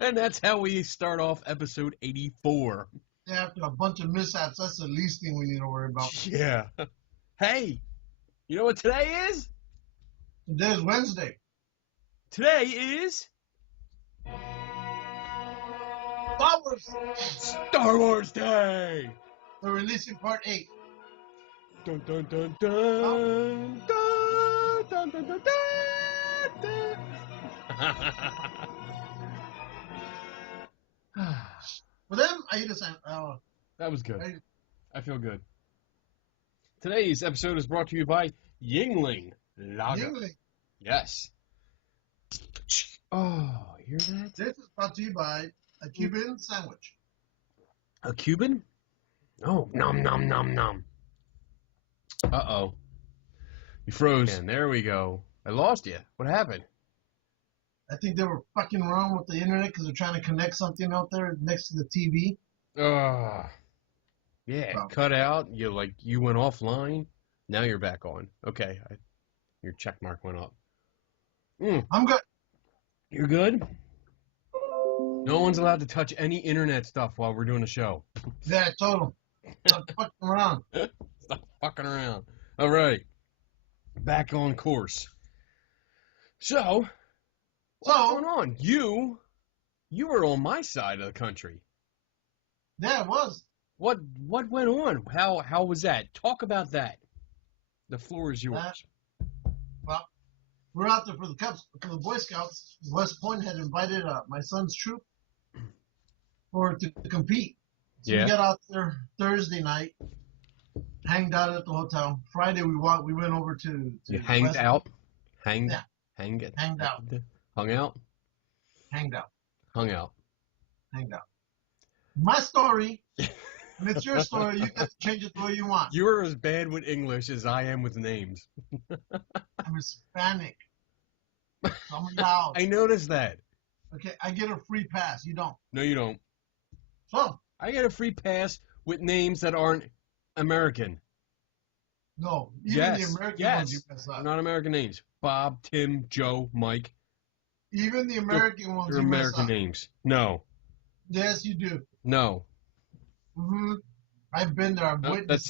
And that's how we start off episode 84. After a bunch of mishaps, that's the least thing we need to worry about. Yeah. Hey, you know what today is? Today is Wednesday. Today is Star Wars Day. They're releasing part 8. Dun dun dun dun dun dun dun dun dun. For them, I just That was good. I feel good. Today's episode is brought to you by Yingling Lager. Yingling. Yes. Oh, hear that? This is brought to you by a Cuban sandwich. A Cuban? Oh, nom nom nom nom. Uh-oh. You froze. And there we go. I lost you. What happened? I think they were fucking around with the internet because they're trying to connect something out there next to the TV. Yeah, Wow. Cut out. You went offline. Now you're back on. Okay. Your check mark went up. I'm good. You're good? No one's allowed to touch any internet stuff while we're doing a show. Yeah, I told them. Stop fucking around. Stop fucking around. All right. Back on course. So, what's going on? You were on my side of the country. Yeah, it was. What went on? How was that? Talk about that. The floor is yours. Well, we're out there for the Boy Scouts. West Point had invited my son's troop to compete. So we got out there Thursday night, hanged out at the hotel. Friday we went over to you hanged West out? Hanged out? out. Hung out? Hanged out. Hung out. Hanged out. My story, and it's your story. You get to change it the way you want. You're as bad with English as I am with names. I'm Hispanic. I'm loud. I noticed that. Okay, I get a free pass. You don't. No, you don't. So? I get a free pass with names that aren't American. No. Even the American ones you mess up. They're not American names. Bob, Tim, Joe, Mike. Even the American ones They're you American mess up. names. No. Yes, you do. No. Mm-hmm. I've been there. I've witnessed.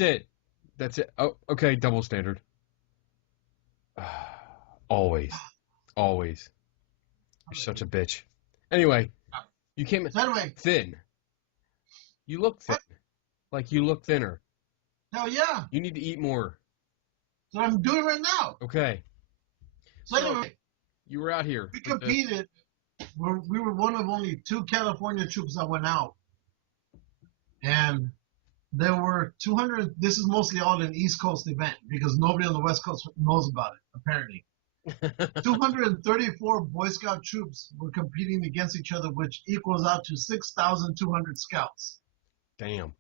That's it. Oh, okay, double standard. Always. Always. You're such a bitch. Anyway, you came thin. You look thin. Like you look thinner. Hell yeah. You need to eat more. So I'm doing right now. Okay. So anyway. You were out here. We competed. We were one of only 2 California troops that went out. And there were 200. This is mostly all an East Coast event because nobody on the West Coast knows about it, apparently. 234 Boy Scout troops were competing against each other, which equals out to 6,200 scouts. Damn.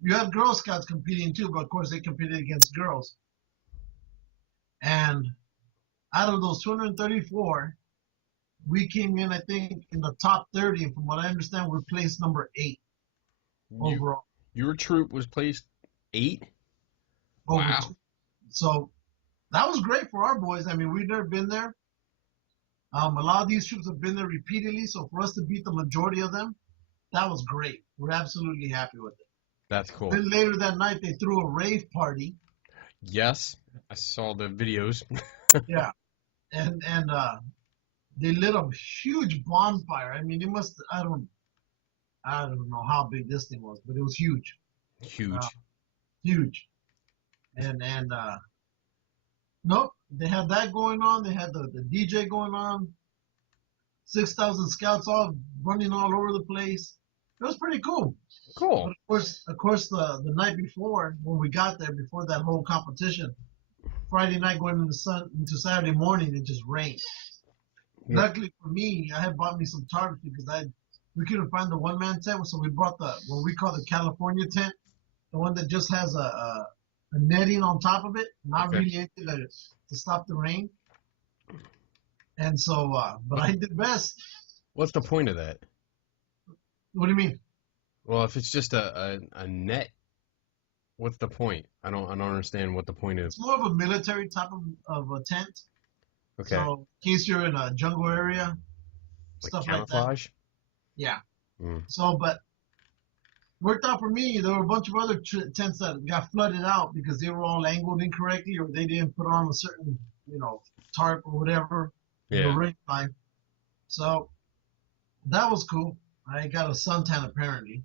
You had Girl Scouts competing too, but of course they competed against girls. And out of those 234, we came in, I think, in the top 30. And from what I understand, we're placed number 8 overall. Your troop was placed 8? Wow. So that was great for our boys. I mean, we've never been there. A lot of these troops have been there repeatedly. So for us to beat the majority of them, that was great. We're absolutely happy with it. That's cool. Then later that night, they threw a rave party. Yes, I saw the videos. Yeah, and they lit a huge bonfire. I mean, it must. I don't know how big this thing was, but it was huge. Huge. And nope, they had that going on. They had the DJ going on. 6,000 scouts all running all over the place. It was pretty cool. Cool. But of course, the night before, when we got there, before that whole competition, Friday night going into Saturday morning, it just rained. Yeah. Luckily for me, I had bought me some tarps because we couldn't find the one-man tent, so we brought what we call the California tent, the one that just has a netting on top of it, not really anything to stop the rain. And so, but I did best. What's the point of that? What do you mean? Well, if it's just a net, what's the point? I don't understand what the point is. It's more of a military type of a tent. Okay. So in case you're in a jungle area, Like stuff like that. camouflage? Yeah. Mm. So, but worked out for me. There were a bunch of other tents that got flooded out because they were all angled incorrectly, or they didn't put on a certain, tarp or whatever in the Yeah. ring line. So that was cool. I got a suntan apparently.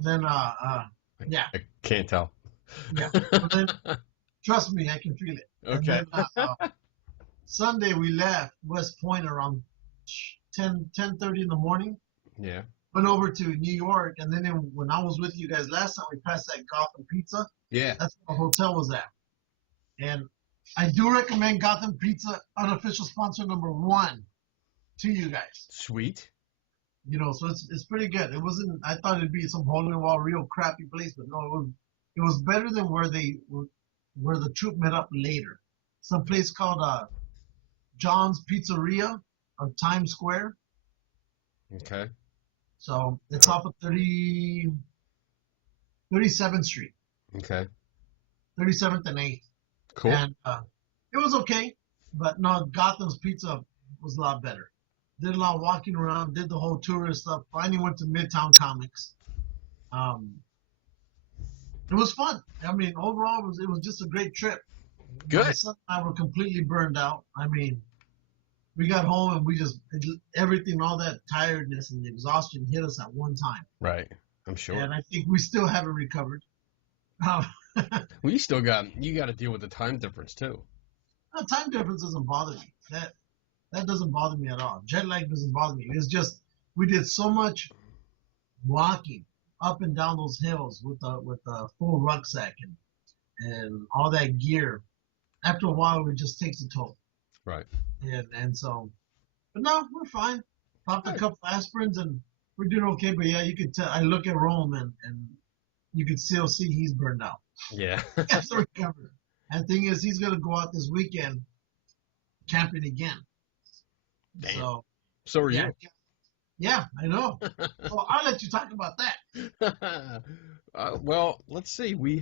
Then, yeah, I can't tell. yeah. But then, trust me, I can feel it. And Okay. then Sunday we left West Point around 10:30 in the morning. Yeah. Went over to New York, and then when I was with you guys last time, we passed that Gotham Pizza. Yeah. That's where the hotel was at. And I do recommend Gotham Pizza, unofficial sponsor number 1 to you guys. Sweet. So it's pretty good. It wasn't. I thought it'd be some hole in the wall, real crappy place, but no, it was better than where the troop met up later. Some place called John's Pizzeria of Times Square. Okay. So it's off of 37th Street, Okay. 37th and 8th. Cool. And it was okay, but no, Gotham's Pizza was a lot better. Did a lot of walking around, did the whole tourist stuff. Finally went to Midtown Comics. It was fun. I mean, overall, it was just a great trip. Good. My son and I were completely burned out. I mean, we got home and everything, all that tiredness and the exhaustion hit us at one time. Right. I'm sure. And I think we still haven't recovered. Well, you got to deal with the time difference too. The time difference doesn't bother me. That doesn't bother me at all. Jet lag doesn't bother me. It's just we did so much walking up and down those hills with the full rucksack and all that gear. After a while, it just takes a toll. Right. And so, but no, we're fine. Popped a couple aspirins and we're doing okay. But yeah, you could tell. I look at Rome and you could still see he's burned out. Yeah. He has to recover. And the thing is, he's gonna go out this weekend camping again. Damn. So are you. Yeah, I know. So I'll let you talk about that. Well, let's see. We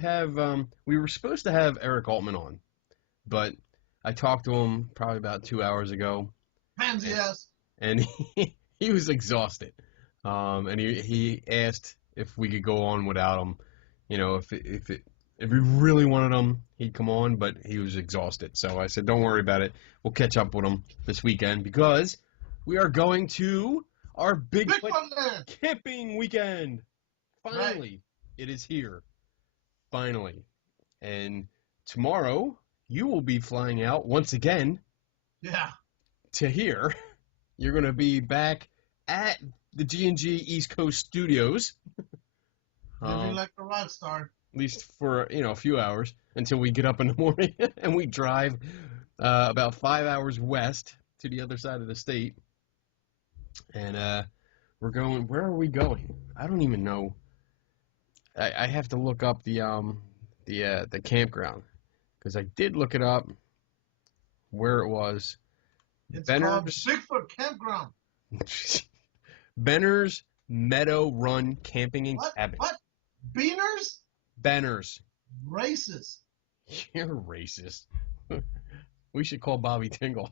were supposed to have Eric Altman on, but I talked to him probably about 2 hours ago. Pansy ass. And he was exhausted. And he asked if we could go on without him. If we really wanted him, he'd come on, but he was exhausted. So I said, don't worry about it. We'll catch up with him this weekend because we are going to our Bigfoot Camping weekend. Finally, It is here. Finally. And tomorrow, you will be flying out once again. Yeah. To here. You're going to be back at the G&G East Coast Studios. Living like a rock star. At least for, a few hours until we get up in the morning and we drive about 5 hours west to the other side of the state. And we're going, where are we going? I don't even know. I have to look up the campground because I did look it up where it was. It's called Bigfoot Campground. Benner's Meadow Run Camping and Cabin. What? Beaners? Banners. Racist. You're racist. We should call Bobby Tingle.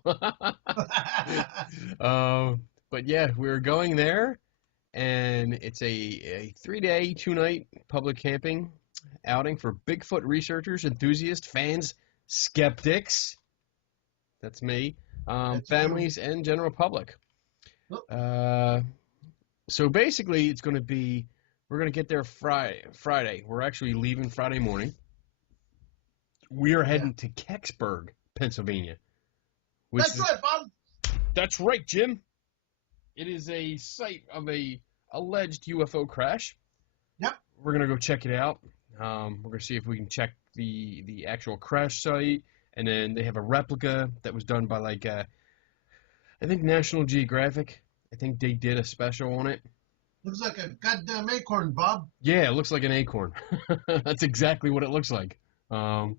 But yeah, we're going there, and it's a 3-day, 2-night public camping outing for Bigfoot researchers, enthusiasts, fans, skeptics. That's me. Families and general public. So basically, it's going to be. We're going to get there Friday. We're actually leaving Friday morning. We are heading to Kecksburg, Pennsylvania. That's right, Bob. That's right, Jim. It is a site of a alleged UFO crash. Yep. We're going to go check it out. We're going to see if we can check the actual crash site. And then they have a replica that was done by, I think National Geographic. I think they did a special on it. Looks like a goddamn acorn, Bob. Yeah, it looks like an acorn. That's exactly what it looks like. So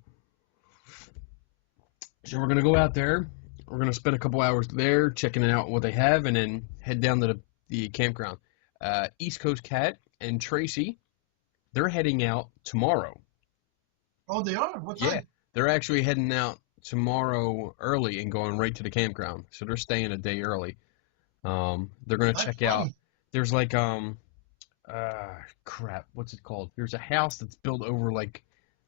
we're going to go out there. We're going to spend a couple hours there checking out what they have and then head down to the campground. East Coast Cat and Tracy, they're heading out tomorrow. Oh, they are? What time? Yeah, they're actually heading out tomorrow early and going right to the campground. So they're staying a day early. They're gonna That's check out. funny. There's like crap. What's it called? There's a house that's built over like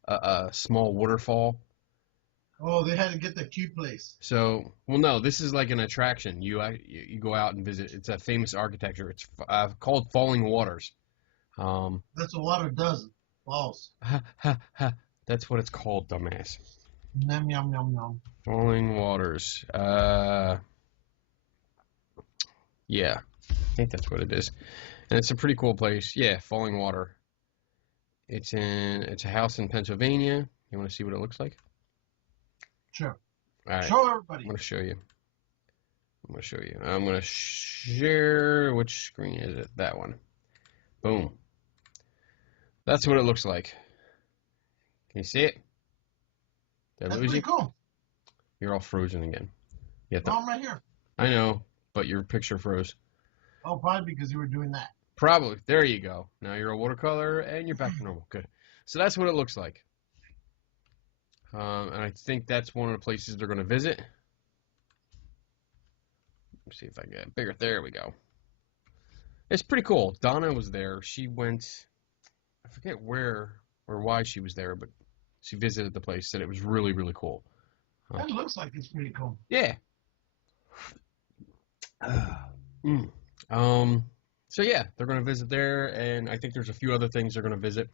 a small waterfall. Oh, they had to get the cute place. So, well, no, this is like an attraction. You go out and visit. It's a famous architecture. It's called Falling Waters. Um, That's what water does. Falls. that's what it's called, dumbass. Yum, yum, yum, yum. Falling Waters. Yeah, I think that's what it is. And it's a pretty cool place. Yeah, Falling Water. It's a house in Pennsylvania. You want to see what it looks like? Sure. All right. Show everybody. I'm going to show you. I'm going to share. Which screen is it? That one. Boom. That's what it looks like. Can you see it? Did I That's lose pretty you? cool. You're all frozen again. You have to, Oh, I'm right here. I know, but your picture froze. Oh, probably because you were doing that. Probably. There you go. Now you're a watercolor and you're back to normal. Good. So that's what it looks like. And I think that's one of the places they're going to visit. Let's see if I get it bigger. There we go. It's pretty cool. Donna was there. She went, I forget where or why she was there, but she visited the place. Said it was really, really cool. That looks like it's pretty cool. Yeah. So yeah, they're going to visit there, and I think there's a few other things they're going to visit.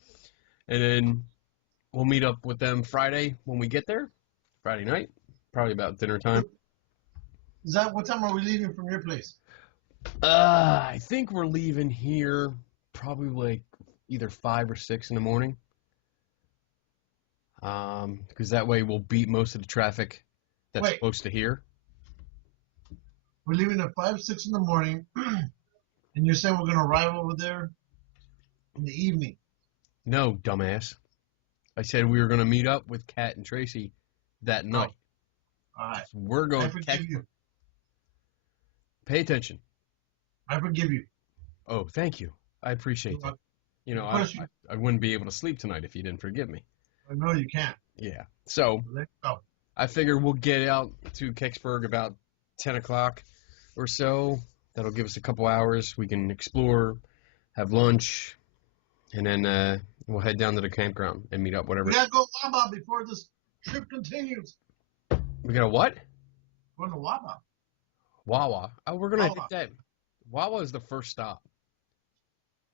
And then we'll meet up with them Friday when we get there. Friday night, probably about dinner time. Is that what time are we leaving from your place? I think we're leaving here probably like either 5 or 6 in the morning. Because that way we'll beat most of the traffic that's Wait. close to here. We're leaving at 5, 6 in the morning, and you're saying we're going to arrive over there in the evening. No, dumbass. I said we were going to meet up with Kat and Tracy that night. All right. So we're going I forgive you. Pay attention. I forgive you. Oh, thank you. I appreciate that. You know, I wouldn't be able to sleep tonight if you didn't forgive me. I know you can't. Yeah. So Let's go. I figure we'll get out to Kecksburg about 10 o'clock or so. That'll give us a couple hours. We can explore, have lunch, and then we'll head down to the campground and meet up, whatever. We got to go Wawa before this trip continues. We got a what? Going to Wawa. Wawa. Oh, we're going to hit Wawa. that. Wawa is the first stop.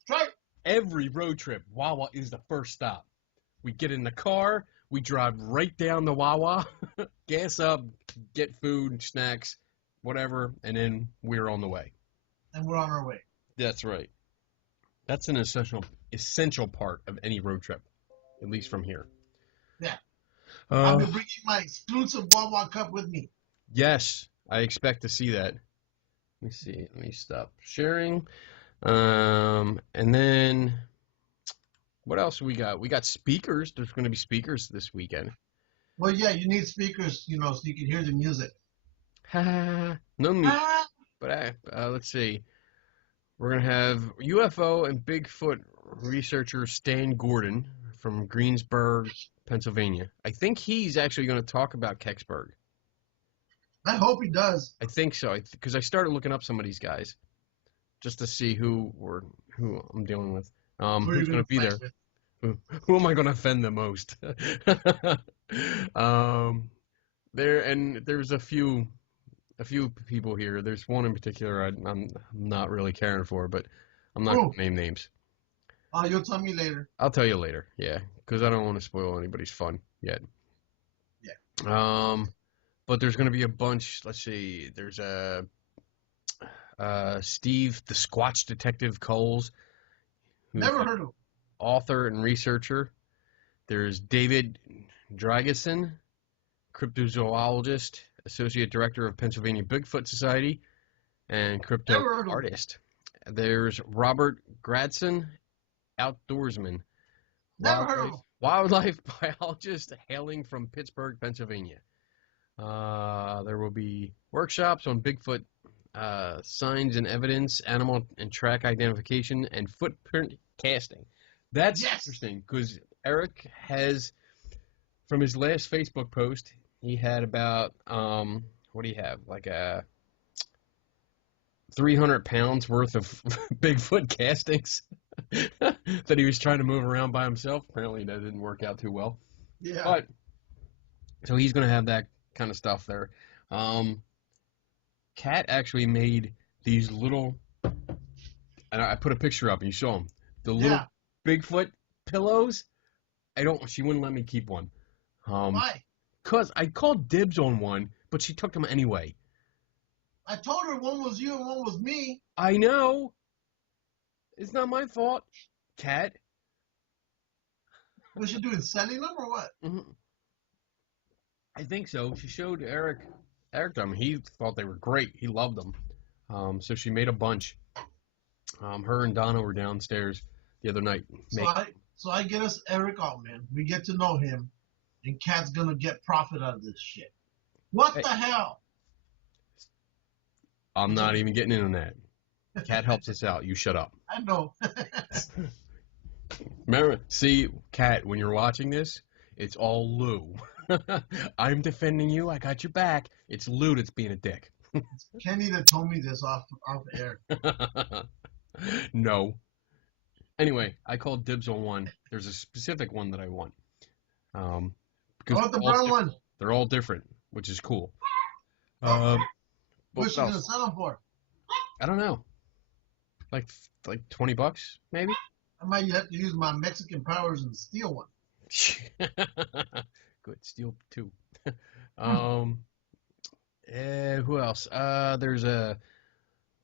That's right. Every road trip, Wawa is the first stop. We get in the car, we drive right down to Wawa, gas up, get food, snacks, whatever, and then we're on the way. And we're on our way. That's right. That's an essential part of any road trip, at least from here. Yeah. I'll be bringing my exclusive Wawa cup with me. Yes, I expect to see that. Let me see. Let me stop sharing. And then what else we got? We got speakers. There's going to be speakers this weekend. Well, yeah, you need speakers, so you can hear the music. No me. But let's see. We're going to have UFO and Bigfoot researcher Stan Gordon from Greensburg, Pennsylvania. I think he's actually going to talk about Kecksburg. I hope he does. I think so, because I started looking up some of these guys just to see who I'm dealing with. Who's going to be there? Who am I going to offend the most? There's a few people here. There's one in particular I'm not really caring for, but I'm not going to name names. Oh, you'll tell me later. I'll tell you later, yeah, because I don't want to spoil anybody's fun yet. Yeah. But there's going to be a bunch. Let's see. There's Steve, the Squatch Detective Coles. Never heard of him. Author and researcher. There's David Drageson, cryptozoologist, associate director of Pennsylvania Bigfoot Society, and crypto artist. There's Robert Gradson, outdoorsman, wildlife biologist hailing from Pittsburgh, Pennsylvania. There will be workshops on Bigfoot signs and evidence, animal and track identification, and footprint casting. That's interesting because Eric has, from his last Facebook post, He had about what do you have? Like a 300 pounds worth of Bigfoot castings that he was trying to move around by himself. Apparently that didn't work out too well. Yeah. But so he's gonna have that kind of stuff there. Kat actually made these little, and I put a picture up and you saw them. The little Yeah. Bigfoot pillows. She wouldn't let me keep one. Why? Cause I called dibs on one, but she took them anyway. I told her one was you and one was me. I know. It's not my fault, Kat. What she doing? Selling them or what? I think so. She showed Eric them. He thought they were great. He loved them. So she made a bunch. Her and Donna were downstairs the other night. So I get us Eric Altman. We get to know him, and Kat's gonna get profit out of this shit. What the hell? I'm not even getting in on that. Kat helps us out. You shut up. I know. Remember, see, Kat, when you're watching this, it's all Lou. I'm defending you. I got your back. It's Lou that's being a dick. Kenny that told me this off air. No. Anyway, I called dibs on one. There's a specific one that I want. I want the brown one. They're all different, which is cool. What's she gonna sell them for? I don't know. Like $20, maybe. I might have to use my Mexican powers and steal one. Good, steal two. Who else? There's a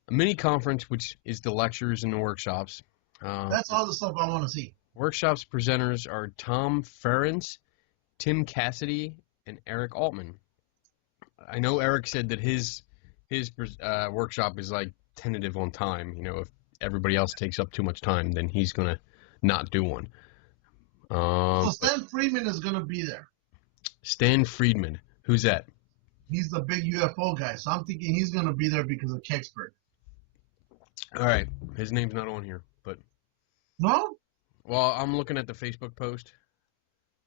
mini conference, which is the lectures and the workshops. That's all the stuff I want to see. Workshops presenters are Tom Ferentz, Tim Cassidy, and Eric Altman. I know Eric said that his workshop is like tentative on time. You know, if everybody else takes up too much time, then he's gonna not do one. So Stan Friedman is gonna be there. Stan Friedman, who's that? He's the big UFO guy, so I'm thinking he's gonna be there because of Kecksburg. All right, his name's not on here, but no. Well, I'm looking at the Facebook post,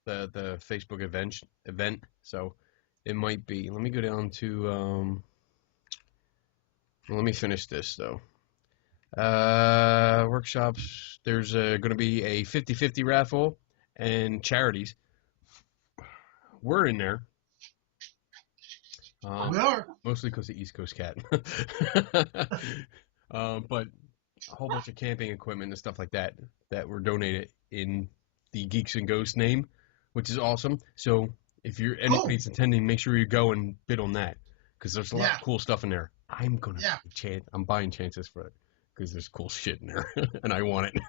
the Facebook event, so it might be. Let me go down to let me finish this though. Workshops. There's going to be a 50-50 raffle and charities. We're in there. We are. Mostly because the East Coast Cat. But a whole bunch of camping equipment and stuff like that were donated in the Geeks and Ghosts name, which is awesome. So if anybody's attending, make sure you go and bid on that because there's a lot of cool stuff in there. I'm buying chances for it because there's cool shit in there and I want it.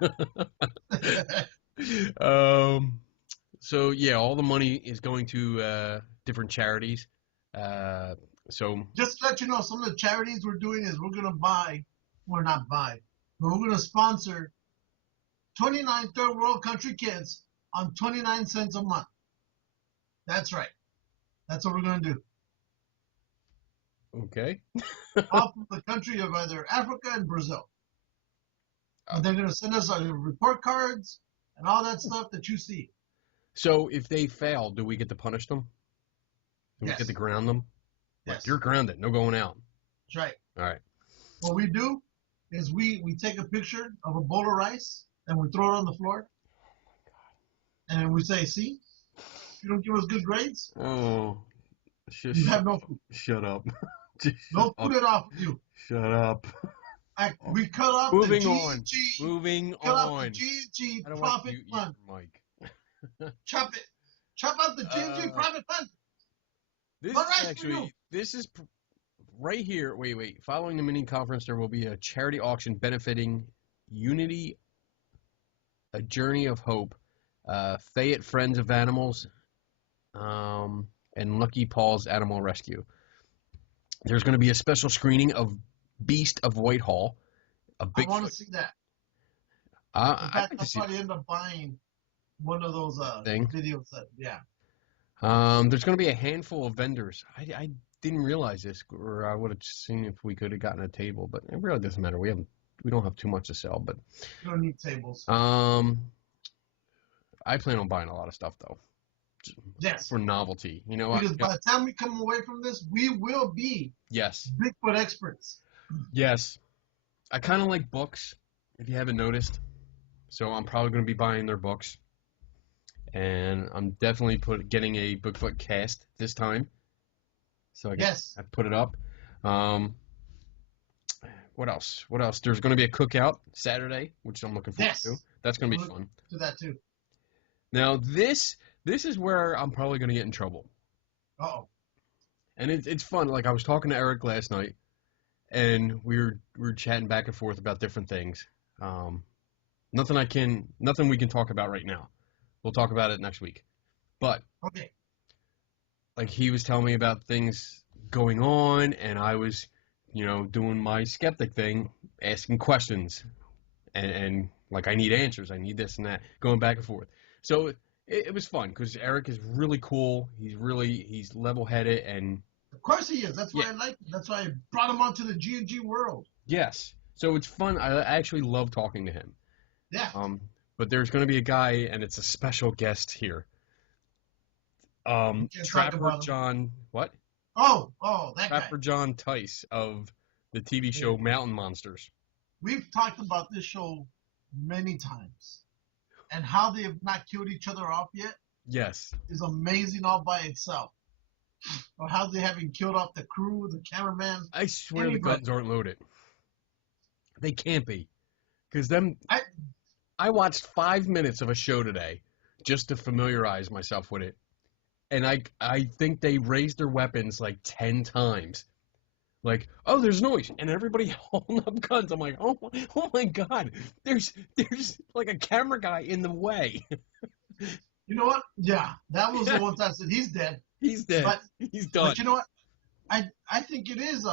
So yeah, all the money is going to different charities. So just to let you know, some of the charities we're doing is we're going to sponsor 29 third world country kids on 29 cents a month. That's right. That's what we're going to do. Okay. Off of the country of either Africa and Brazil. And they're going to send us report cards and all that stuff that you see. So if they fail, do we get to punish them? Do we get to ground them? Yes. Like, you're grounded. No going out. That's right. All right. What we do is we take a picture of a bowl of rice and we throw it on the floor. And then we say, see, you don't give us good grades. Oh, you have no food. Shut up. No food at all for you. Shut up. We cut off Moving the on. GG. Moving cut on. Off the GG I don't profit want fund. Mike. Chop it. Chop out the GG profit fund. This is right here. Wait. Following the mini conference, there will be a charity auction benefiting Unity, A Journey of Hope, Fayette Friends of Animals, and Lucky Paul's Animal Rescue. There's going to be a special screening of Beast of Whitehall. I want to see that. I'll probably end up buying one of those videos. There's going to be a handful of vendors. I didn't realize this, or I would have seen if we could have gotten a table, but it really doesn't matter. We don't have too much to sell, but you don't need tables. I plan on buying a lot of stuff though. Yes. for novelty. You know, Because by the time we come away from this, we will be yes, Bigfoot experts. yes. I kind of like books, if you haven't noticed. So I'm probably going to be buying their books, and I'm definitely getting a Bigfoot cast this time. So I put it up. Um, what else? What else? There's going to be a cookout Saturday, which I'm looking forward to. That's going to be fun. Do that too. Now this is where I'm probably going to get in trouble. Uh-oh. And it's fun. Like I was talking to Eric last night, and we were chatting back and forth about different things. Nothing we can talk about right now. We'll talk about it next week. But okay, like he was telling me about things going on, and I was, doing my skeptic thing, asking questions, and like I need answers, I need this and that, going back and forth. So it was fun because Eric is really cool. He's level-headed, and of course he is. That's why I like him. That's why I brought him onto the G&G world. Yes. So it's fun. I actually love talking to him. Yeah. But there's going to be a guy, and it's a special guest here. Trapper John. What? Oh, that Trapper guy. John Tice of the TV show Mountain Monsters. We've talked about this show many times, and how they have not killed each other off yet. Yes. Is amazing all by itself. Or how they haven't killed off the crew, the cameraman. I swear the guns aren't loaded. They can't be, because I watched 5 minutes of a show today just to familiarize myself with it. And I think they raised their weapons like 10 times. Like, oh, there's noise. And everybody holding up guns. I'm like, oh my God. There's like a camera guy in the way. You know what? Yeah, that was the one that said he's dead. He's dead. He's done. But you know what? I think it is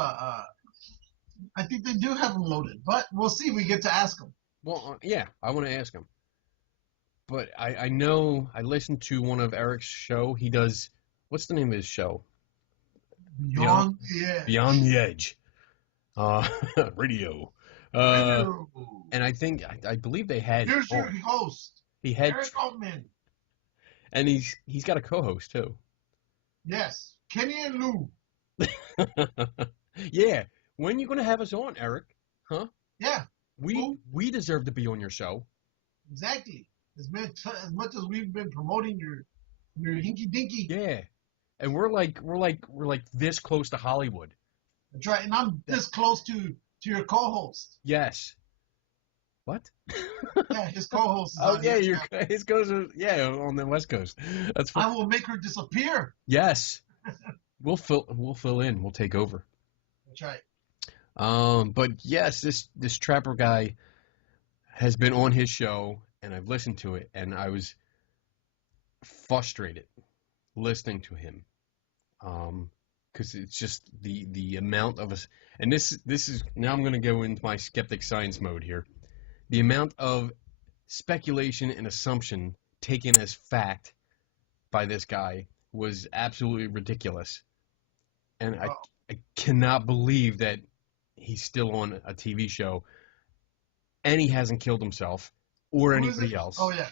I think they do have them loaded. But we'll see. We get to ask them. Well, yeah, I want to ask him. But I know I listened to one of Eric's show. He does, what's the name of his show? Beyond the Edge. Beyond the Edge. Radio. And I believe they had. Here's your host. He had Eric Altman. And he's got a co-host too. Yes, Kenny and Lou. Yeah. When you gonna have us on, Eric? Huh? Yeah. We deserve to be on your show. Exactly. As much as we've been promoting your hinky dinky. Yeah. And we're like this close to Hollywood. That's right. And I'm this close to your co-host. Yes. What? Yeah, his co-host. Oh yeah, his goes on the West Coast. That's fine. I will make her disappear. Yes. We'll fill in. We'll take over. That's right. But yes, this Trapper guy has been on his show, and I've listened to it, and I was frustrated listening to him, because it's just the amount of us, and this is now I'm going to go into my skeptic science mode here. The amount of speculation and assumption taken as fact by this guy was absolutely ridiculous, and I cannot believe that he's still on a TV show, and he hasn't killed himself or anybody else. Oh yeah.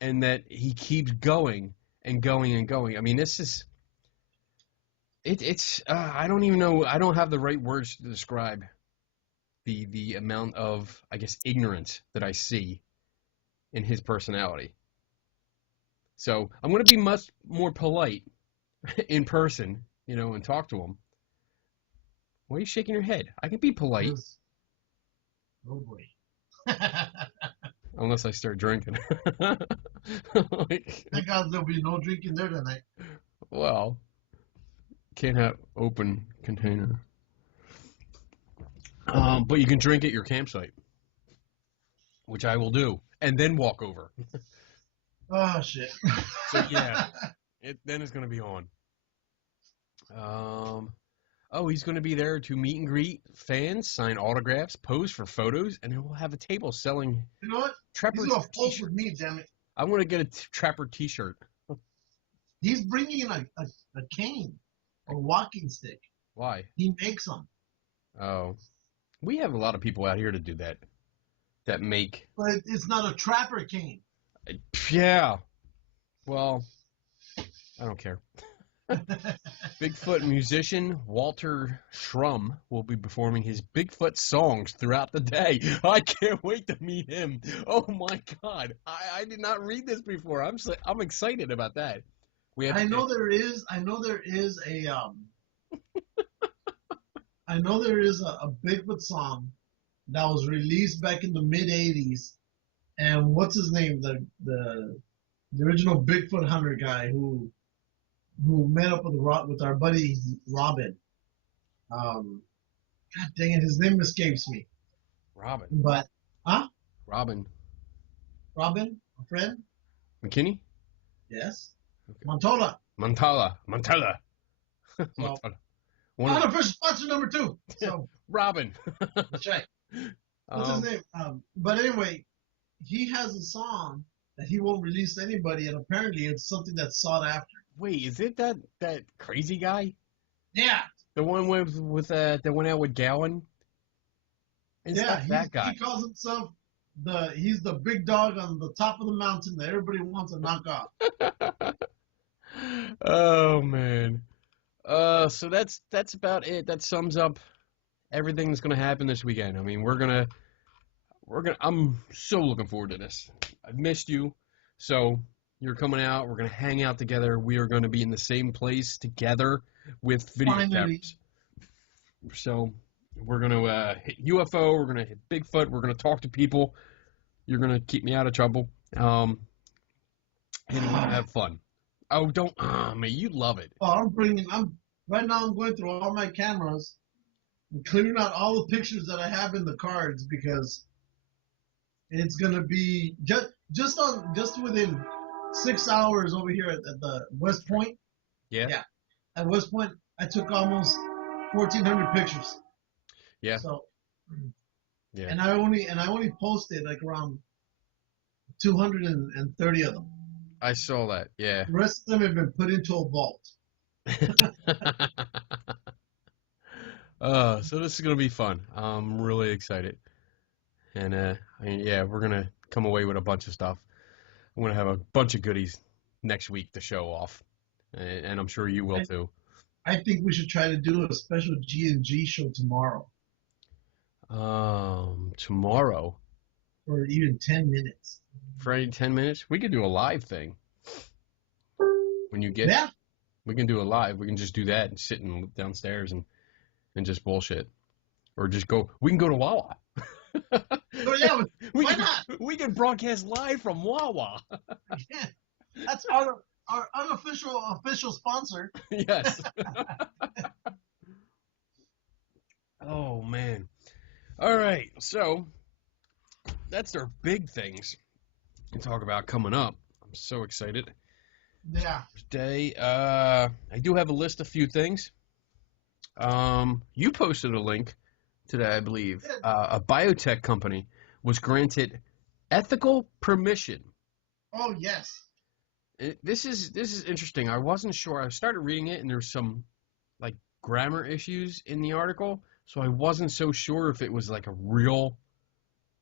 And that he keeps going and going and going. I mean, this is it's I don't even know. I don't have the right words to describe the amount of, I guess, ignorance that I see in his personality. So I'm going to be much more polite in person, and talk to him. Why are you shaking your head? I can be polite. Oh boy. Unless I start drinking. Thank God there'll be no drinking there tonight. Well, can't have open container. But you can drink at your campsite, which I will do, and then walk over. Oh shit. So yeah, then it's going to be on. He's going to be there to meet and greet fans, sign autographs, pose for photos, and then we'll have a table selling. You know what? Trapper He's going to pose with me, damn it. I want to get a Trapper T-shirt. He's bringing a cane, a walking stick. Why? He makes them. Oh, we have a lot of people out here to do that. That make. But it's not a trapper cane. Yeah. Well, I don't care. Bigfoot musician Walter Schrum will be performing his Bigfoot songs throughout the day. I can't wait to meet him. Oh my God. I did not read this before. I'm excited about that. We have I to, know there is. I know there is a Bigfoot song that was released back in the mid '80s, and what's his name? The original Bigfoot hunter guy who met up with our buddy Robin. God dang it, his name escapes me. Robin. But Robin. Robin, a friend? McKinney? Yes. Okay. Montola. Montala. So, Montala. unofficial sponsor number 2. So Robin. that's right. What's his name? But anyway, he has a song that he won't release to anybody, and apparently it's something that's sought after. Wait, is it that crazy guy? Yeah. The one with that went out with Gowan? It's not that guy. He calls himself he's the big dog on the top of the mountain that everybody wants to knock off. Oh man. So that's about it. That sums up everything that's gonna happen this weekend. I mean, I'm so looking forward to this. I've missed you. So you're coming out, we're gonna hang out together. We are gonna be in the same place together with video cameras. So we're gonna hit UFO, we're gonna hit Bigfoot, we're gonna talk to people. You're gonna keep me out of trouble. And we're gonna have fun. Oh, don't man, you love it. Oh, right now I'm going through all my cameras and clearing out all the pictures that I have in the cards because it's gonna be just within 6 hours over here at the West Point. Yeah. At West Point, I took almost 1,400 pictures. Yeah. So. Yeah. And I only posted like around 230 of them. I saw that. Yeah. The rest of them have been put into a vault. So this is gonna be fun. I'm really excited, and we're gonna come away with a bunch of stuff. I'm gonna have a bunch of goodies next week to show off, and I'm sure you will too. I think we should try to do a special G&G show tomorrow. Tomorrow. For even 10 minutes. For any 10 minutes? We could do a live thing. When you get Yeah. We can do a live. We can just do that and sit downstairs and just bullshit. Or just go. We can go to Wawa. Oh, yeah. Why not? We can broadcast live from Wawa. Yeah. That's our official sponsor. Yes. Oh, man. All right. So, that's our big things to talk about coming up. I'm so excited. Yeah. Today, I do have a list of few things. You posted a link today, I believe. A biotech company was granted ethical permission. Oh, yes. This is interesting. I wasn't sure. I started reading it, and there's some like grammar issues in the article, so I wasn't so sure if it was like a real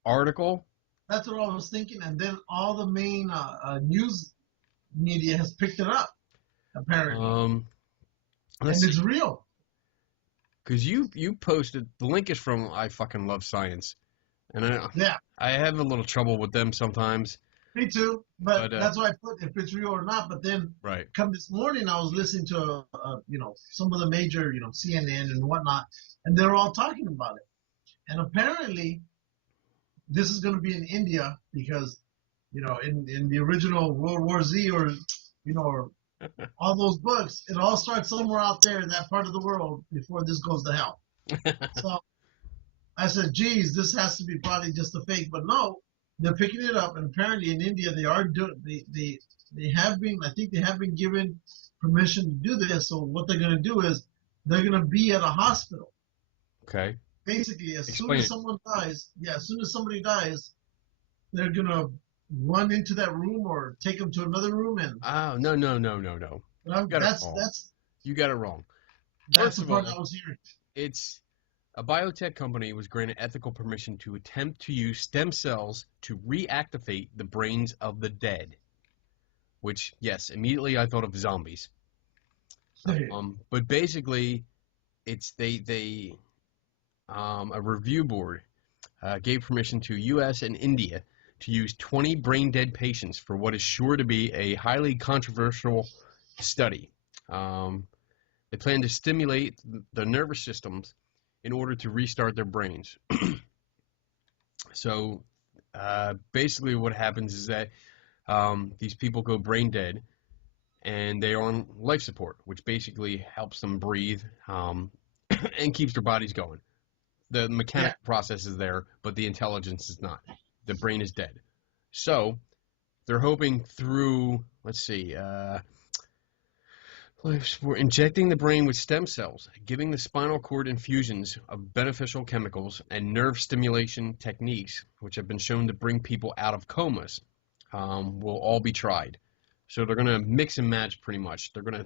article. That's what I was thinking, and then all the main news media has picked it up, apparently. And it's real. Because you posted, the link is from I Fucking Love Science. And I have a little trouble with them sometimes. Me too, but that's why I put if it's real or not. But then come this morning, I was listening to, some of the major, CNN and whatnot, and they're all talking about it. And apparently, this is going to be in India because, in the original World War Z or all those books, it all starts somewhere out there in that part of the world before this goes to hell. So I said, geez, this has to be probably just a fake. But no, they're picking it up. And apparently in India, they have been given permission to do this. So what they're going to do is they're going to be at a hospital. Okay. Basically, as soon as somebody dies, they're going to run into that room or take them to another room and no. You got it wrong. That's the part I was hearing. It's a biotech company was granted ethical permission to attempt to use stem cells to reactivate the brains of the dead. which, yes, immediately I thought of zombies. But basically, it's a review board gave permission to U.S. and India to use 20 brain-dead patients for what is sure to be a highly controversial study. They plan to stimulate the nervous systems in order to restart their brains. So basically what happens is that these people go brain dead and they're on life support, which basically helps them breathe and keeps their bodies going. The mechanical process is there, but the intelligence is not. The brain is dead. So they're hoping through, let's see, we're injecting the brain with stem cells, giving the spinal cord infusions of beneficial chemicals and nerve stimulation techniques, which have been shown to bring people out of comas, will all be tried. So they're going to mix and match pretty much. They're going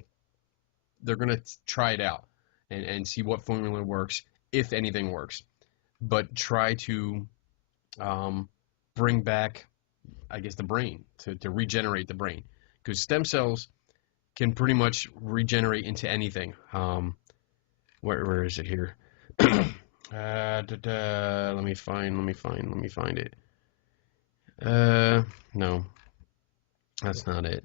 to try it out and see what formula works, if anything works. But try to bring back, I guess, the brain, to regenerate the brain. Because stem cells can pretty much regenerate into anything. Where is it here? Let me find it. No, that's not it.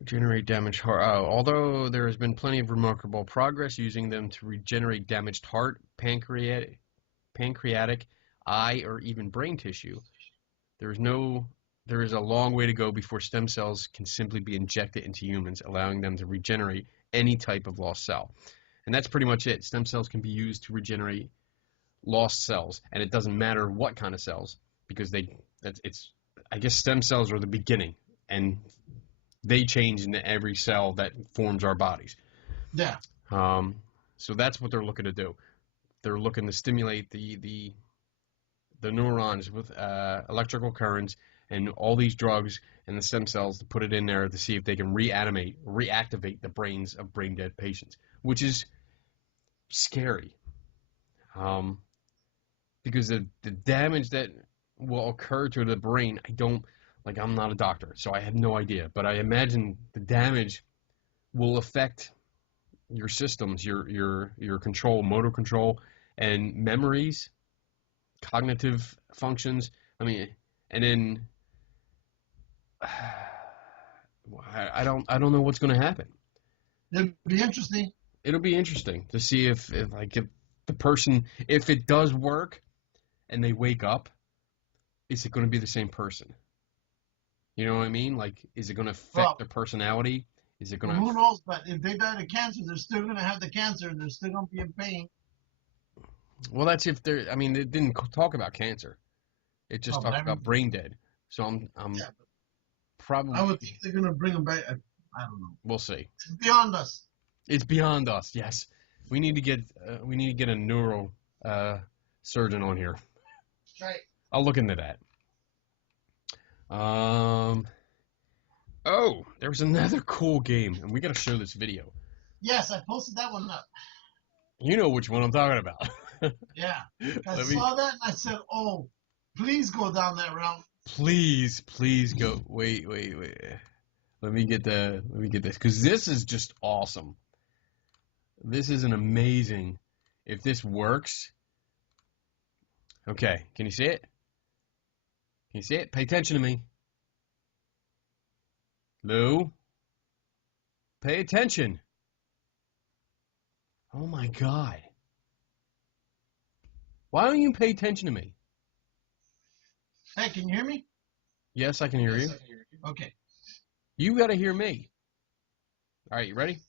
Regenerate damaged heart. Oh, although there has been plenty of remarkable progress using them to regenerate damaged heart, pancreatic, eye, or even brain tissue, there is a long way to go before stem cells can simply be injected into humans, allowing them to regenerate any type of lost cell. And that's pretty much it. Stem cells can be used to regenerate lost cells, and it doesn't matter what kind of cells, because I guess stem cells are the beginning, and they change into every cell that forms our bodies. Yeah. So that's what they're looking to do. They're looking to stimulate the neurons with electrical currents and all these drugs and the stem cells to put it in there to see if they can reactivate the brains of brain dead patients, which is scary. Because the damage that will occur to the brain, I'm not a doctor, so I have no idea, but I imagine the damage will affect your systems, your control, motor control, and memories, cognitive functions. I mean, and then I don't know what's going to happen. It'll be interesting. It'll be interesting to see if the person, if it does work and they wake up, is it going to be the same person? You know what I mean? Like, is it going to affect their personality? Is it going to? Who knows? But if they die of cancer, they're still going to have the cancer, and they're still going to be in pain. Well, that's if they're. I mean, it didn't talk about cancer. It just talked about brain dead. So I'm probably. I would think they're going to bring them back. I don't know. We'll see. It's beyond us. It's beyond us. Yes, we need to get a neuro surgeon on here. That's right. I'll look into that. Oh, there's another cool game, and we got to show this video. Yes, I posted that one up. You know which one I'm talking about. Yeah, I saw that and I said, "Oh, please go down that route." Please go. Wait. Let me get this, because this is just awesome. This is an amazing. If this works, okay. Can you see it? Can you see it? Pay attention to me. Lou, pay attention. Oh my God. Why don't you pay attention to me? Hey, can you hear me? Yes, I can hear you. Okay. You got to hear me. All right, you ready?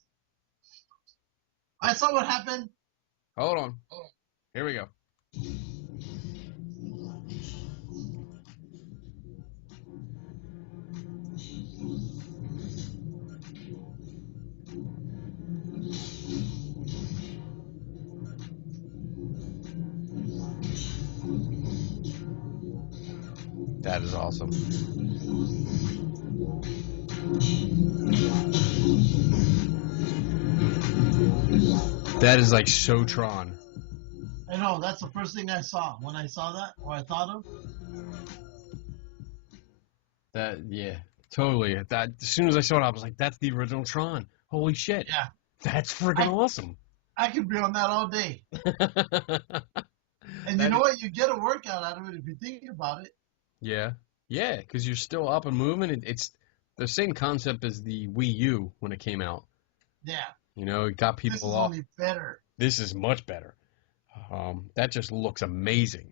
I saw what happened. Hold on. Here we go. That is awesome. That is like so Tron. I know, that's the first thing I saw when I saw that, or I thought of. That, yeah. Totally. That as soon as I saw it, I was like, "That's the original Tron." Holy shit! Yeah, That's freaking awesome. I could be on that all day. And you That know is, what? You get a workout out of it if you think about it. yeah, yeah, because you're still up and moving. It's the same concept as the Wii U when it came out. Yeah, You know, it got this people is off. only better. This is much better. That just looks amazing.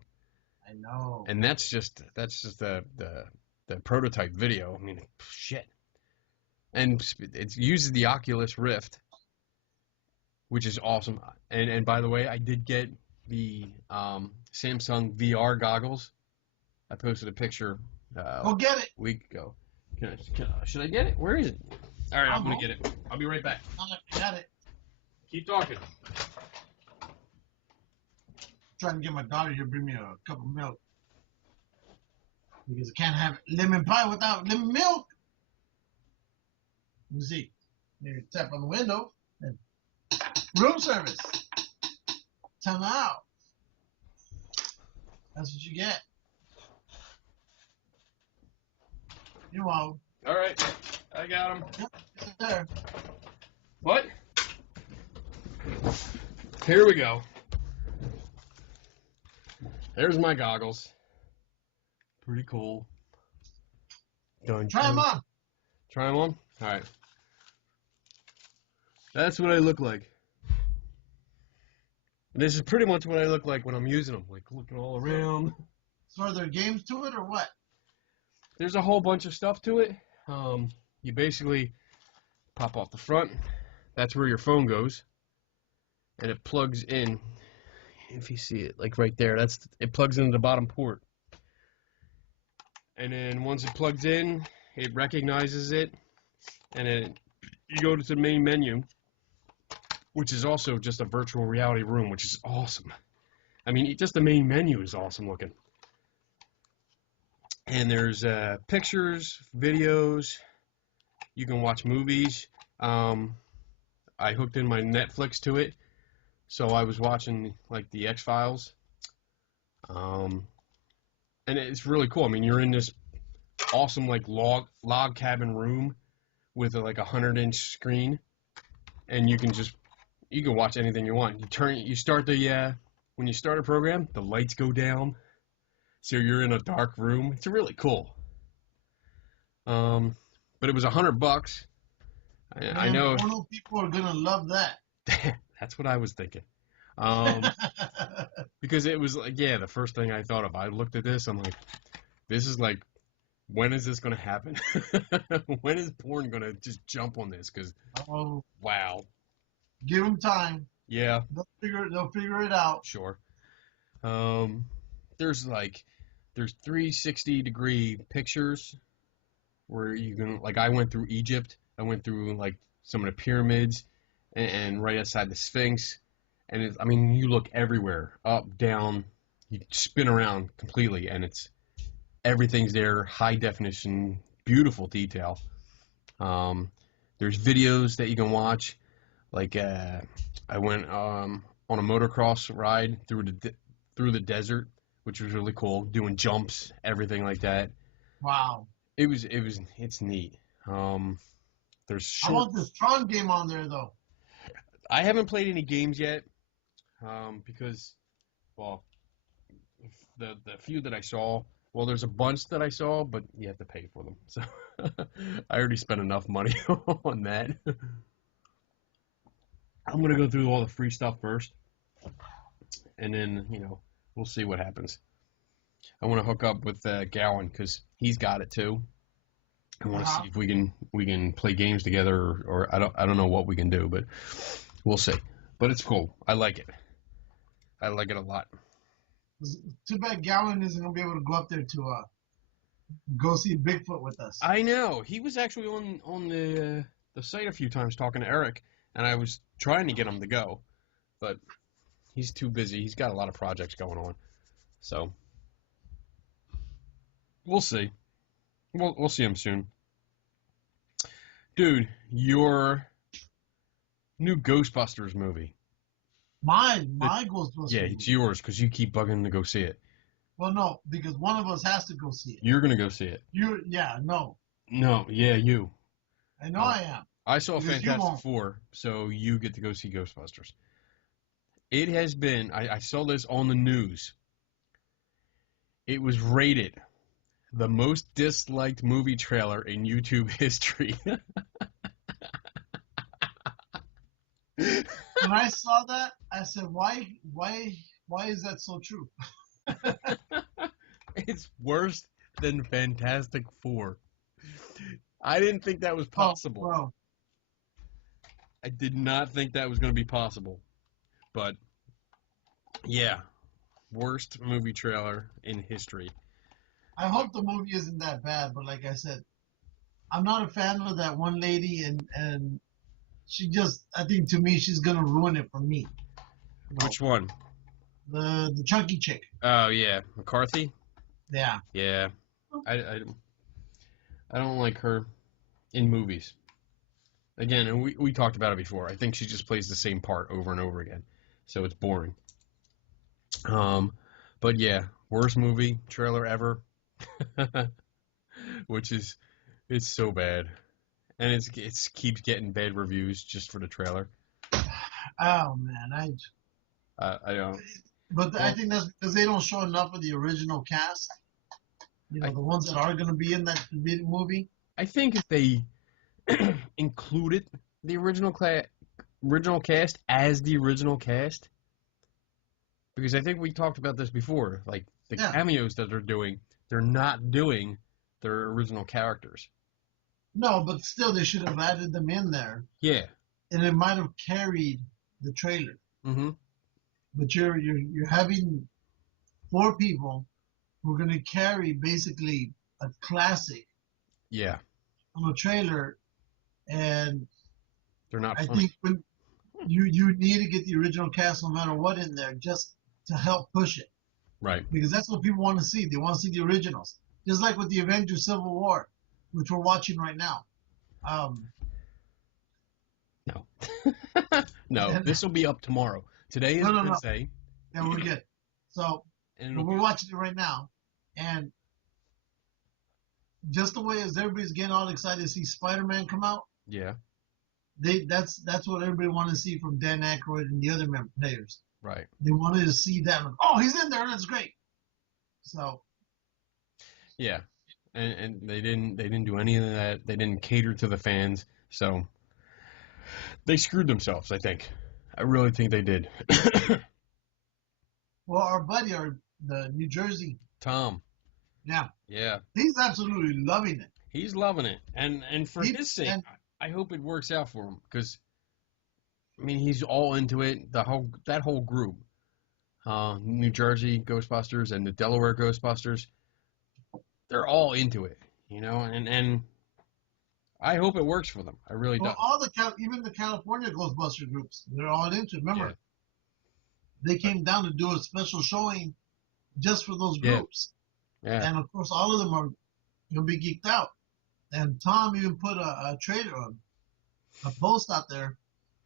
I know. And that's just the prototype video. I mean, shit. And it uses the Oculus Rift, which is awesome. And by the way, I did get the Samsung VR goggles. I posted a picture Go get it. a week ago. Should I get it? Where is it? All right, I'm gonna home. get it. I'll be right back. I got it. Keep talking. Trying to get my daughter here to bring me a cup of milk. Because I can't have lemon pie without lemon milk. Let me see. Maybe tap on the window. And room service. Time out. That's what you get. You're welcome. All right, I got them. Yep, it's there. What? Here we go. There's my goggles. Pretty cool. Done. Try them on. Try them on? All right. That's what I look like. This is pretty much what I look like when I'm using them. Like looking all around. So are there games to it or what? There's a whole bunch of stuff to it. You basically pop off the front. That's where your phone goes. And it plugs in. If you see it, like right there, it plugs into the bottom port. And then once it plugs in, it recognizes it, and then you go to the main menu, which is also just a virtual reality room, which is awesome. I mean, just the main menu is awesome looking. And there's pictures, videos. You can watch movies. I hooked in my Netflix to it, so I was watching like the X-Files. And it's really cool. I mean, you're in this awesome like log cabin room with like 100-inch screen, and you can watch anything you want. You start when you start a program, the lights go down, so you're in a dark room. It's really cool. But it was $100. I know. Porno people are gonna love that. That's what I was thinking. Because it was like, the first thing I thought of. I looked at this, I'm like, this is like, when is this going to happen? When is porn going to just jump on this? Because, wow. Give them time. Yeah. They'll figure it out. Sure. There's 360-degree pictures where you can, like, I went through Egypt. I went through, like, some of the pyramids and right outside the Sphinx. And I mean, you look everywhere, up, down, you spin around completely, and everything's there, high definition, beautiful detail. There's videos that you can watch, like I went on a motocross ride through the desert, which was really cool, doing jumps, everything like that. Wow. It's neat. There's I want this Tron game on there though. I haven't played any games yet. Because, well, the few that I saw, well, there's a bunch that I saw, but you have to pay for them. So I already spent enough money on that. I'm going to go through all the free stuff first, and then, we'll see what happens. I want to hook up with Gowan because he's got it too. I want to see if we can play games together, or I don't know what we can do, but we'll see. But it's cool. I like it. I like it a lot. Too bad Gowan isn't gonna be able to go up there to go see Bigfoot with us. I know. He was actually on the site a few times talking to Eric, and I was trying to get him to go, but he's too busy. He's got a lot of projects going on, so we'll see. We'll see him soon, dude. Your new Ghostbusters movie. My Ghostbusters. Yeah, it's yours because you keep bugging to go see it. Well, no, because one of us has to go see it. You're gonna go see it. No. No, yeah, you. I know Uh, I am. I saw Because you Fantastic won't. Four, so you get to go see Ghostbusters. It has been, I saw this on the news. It was rated the most disliked movie trailer in YouTube history. When I saw that, I said, why is that so true? It's worse than Fantastic Four. I didn't think that was Oh, possible. bro. I did not think that was going to be possible. But yeah, worst movie trailer in history. I hope the movie isn't that bad, but like I said, I'm not a fan of that one lady, and she just, I think to me, she's gonna ruin it for me. No, Which one? the chunky chick. Oh yeah, McCarthy. Yeah. Yeah, I I don't like her in movies. Again, and we talked about it before. I think she just plays the same part over and over again, so it's boring. Um, but yeah, worst movie trailer ever, which is it's so bad, and it's keeps getting bad reviews just for the trailer. Oh man, I don't. but I Well, think that's because they don't show enough of the original cast. You know, I the ones that are gonna be in that movie. I think if they included the original cast as the original cast, because I think we talked about this before, like the Yeah. cameos that they're doing, they're not doing their original characters. No, but still, they should have added them in there, Yeah. and it might have carried the trailer. Mm-hmm. But you're having four people who are gonna carry basically a classic Yeah. on a trailer, and They're not I funny. think when you need to get the original cast no matter what in there just to help push it Right. because that's what people want to see. They want to see the originals, just like with the Avengers Civil War, which we're watching right now. Um, No. No. and, This will be up tomorrow. Today is no. Wednesday, Yeah, we're good. So, and it'll but be we're watching it right now, and just the way as everybody's getting all excited to see Spider-Man come out, yeah. that's what everybody wanted to see from Dan Aykroyd and the other players. Right. They wanted to see that. Oh, he's in there. That's great. So Yeah. And they didn't do any of that. They didn't cater to the fans. So they screwed themselves, I think. I really think they did. well, our buddy, the New Jersey, Tom. yeah, Yeah. he's absolutely loving it. He's loving it. And for He his sake, and I hope it works out for him because I mean he's all into it. That whole group. New Jersey Ghostbusters and the Delaware Ghostbusters, they're all into it, and I hope it works for them. I really do. well, even the California Ghostbuster groups, they're all into it. Yeah. Remember, they came down to do a special showing just for those Yeah. groups, Yeah. and of course, all of them are gonna be geeked out. And Tom even put a trailer, a post out there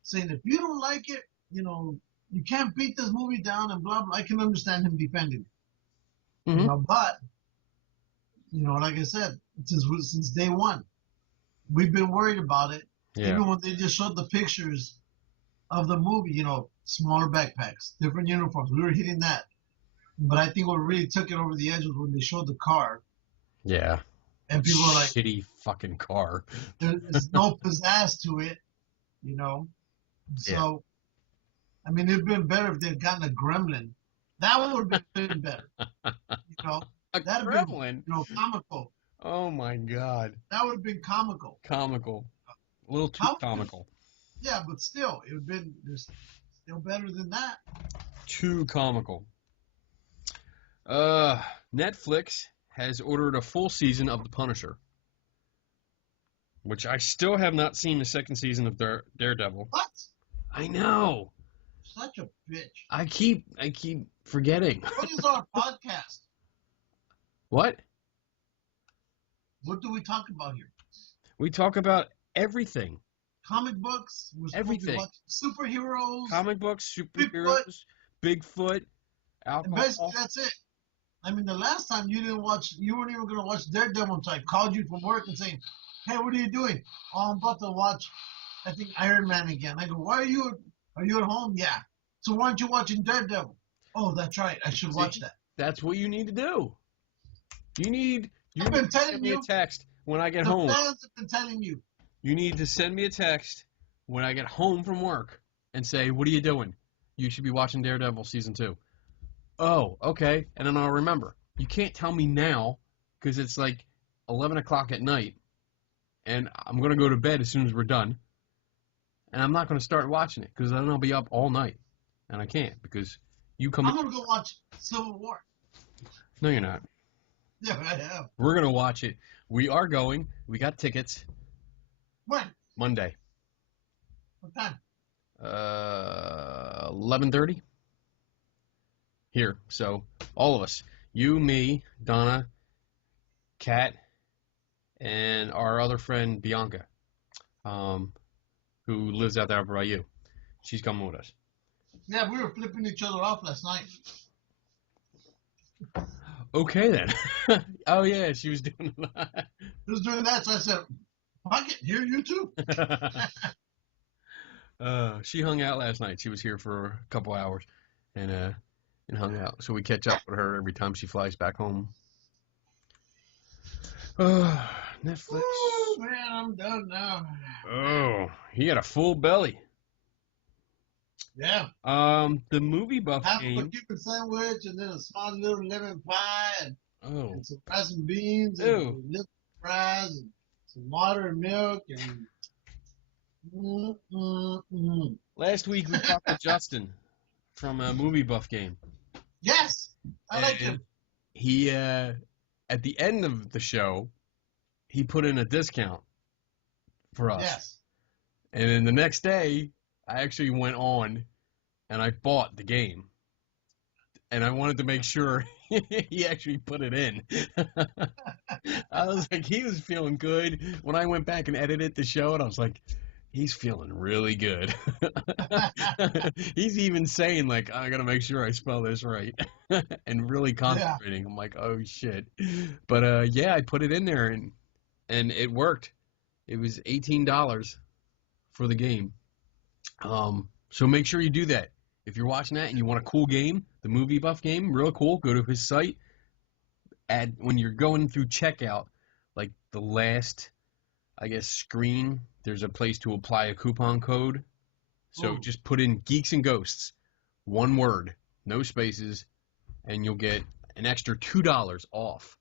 saying if you don't like it, you can't beat this movie down and blah blah. I can understand him defending it, Hmm. but like I said, since day one, we've been worried about it. Yeah. Even when they just showed the pictures of the movie, smaller backpacks, different uniforms, we were hitting that. But I think what really took it over the edge was when they showed the car, Yeah. and people were like, Shitty fucking car. "There's no pizzazz to it," So, I mean, it'd been better if they'd gotten a gremlin. That would have been better. A That'd have been, gremlin. comical. Oh my god. That would have been comical. Comical. A little too comical. Yeah, but still, it would have been still better than that. Too comical. Netflix has ordered a full season of The Punisher, which I still have not seen the second season of Daredevil. What? I know. Such a bitch. I keep forgetting. What is our podcast? What? What do we talk about here? We talk about everything. Comic books. We're supposed Everything. to be superheroes. Comic books, superheroes, Bigfoot, And alcohol. basically, that's it. I mean, the last time you didn't watch, you weren't even going to watch Daredevil until I called you from work and saying, "Hey, what are you doing?" "Oh, I'm about to watch, I think, Iron Man again." I go, "Why are you at home?" "Yeah." "So why aren't you watching Daredevil?" "Oh, that's right. I should See, watch that." that's what you need to do. You I've need been to send telling me a you. text when I get The home. fans have been telling you. You need to send me a text when I get home from work and say, "What are you doing? You should be watching Daredevil season 2." Oh, okay. And then I'll remember. You can't tell me now because it's like 11 o'clock at night and I'm going to go to bed as soon as we're done. And I'm not going to start watching it because then I'll be up all night. And I can't because you come I'm in. going to go watch Civil War. No, you're not. Yeah, I am. We're going to watch it. We are going. We got tickets When? Monday. What time? 11:30 here. So all of us, you, me, Donna, Kat, and our other friend Bianca, who lives out there by you. She's coming with us. Yeah, we were flipping each other off last night. Okay then. Oh yeah, she was doing that. He was doing that, so I said, "Fuck it, here you too." She hung out last night. She was here for a couple hours and hung out. So we catch up with her every time she flies back home. Netflix. Oh, man, I'm done now. Oh, he got a full belly. Yeah. The movie buff Half of a game. chicken sandwich and then a small little lemon pie and Oh, some rice and beans and ew. little fries and some water and milk and Last week we talked to Justin from a movie buff game. Yes, I like And him. he, at the end of the show, he put in a discount for us. Yes. And then the next day, I actually went on and I bought the game. And I wanted to make sure he actually put it in. I was like, he was feeling good. When I went back and edited the show, and I was like, he's feeling really good. He's even saying, like, I gotta make sure I spell this right. And really concentrating. I'm like, oh shit. But yeah, I put it in there and it worked. It was $18 for the game. So make sure you do that. If you're watching that and you want a cool game, the movie buff game, real cool, go to his site. When you're going through checkout, like the last, I guess, screen, there's a place to apply a coupon code. So just put in Geeks and Ghosts, one word, no spaces, and you'll get an extra $2 off.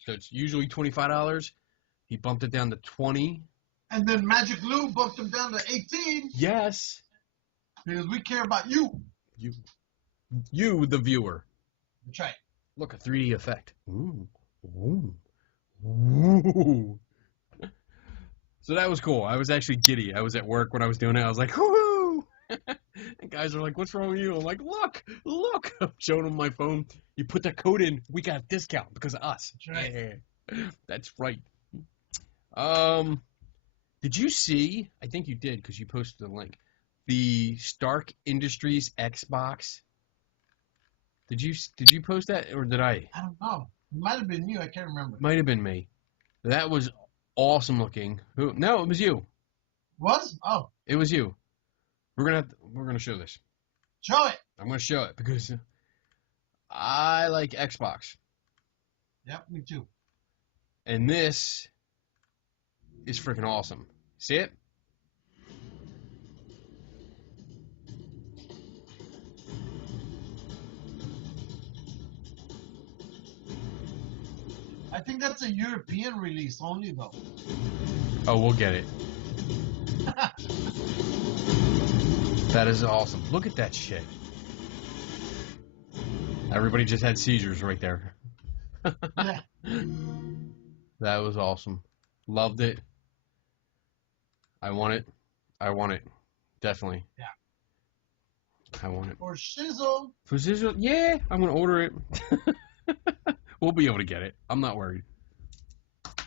So it's usually $25. He bumped it down to 20. And then Magic Lou bumped him down to 18 Yes. because we care about you. You, the viewer. That's right. Look, a 3D effect. Ooh. Ooh. Ooh. So that was cool. I was actually giddy. I was at work when I was doing it. I was like, whoo! And guys are like, what's wrong with you? I'm like, look. I'm showing them my phone. You put that code in, we got a discount because of us. That's right. Yeah. That's right. Did you see? I think you did because you posted the link. The Stark Industries Xbox. Did you post that or did I? I don't know. It might have been you. I can't remember. Might have been me. That was awesome looking. No, it was you. Was? Oh, It was you. We're gonna show this. show it. I'm gonna show it because I like Xbox, Yep, me too. and this is freaking awesome. See it? I think that's a European release only, though. Oh, we'll get it. That is awesome. Look at that shit. Everybody just had seizures right there. Yeah. That was awesome. Loved it. I want it. Definitely. Yeah. I want it. For shizzle. For Sizzle, yeah, I'm gonna order it. We'll be able to get it. I'm not worried.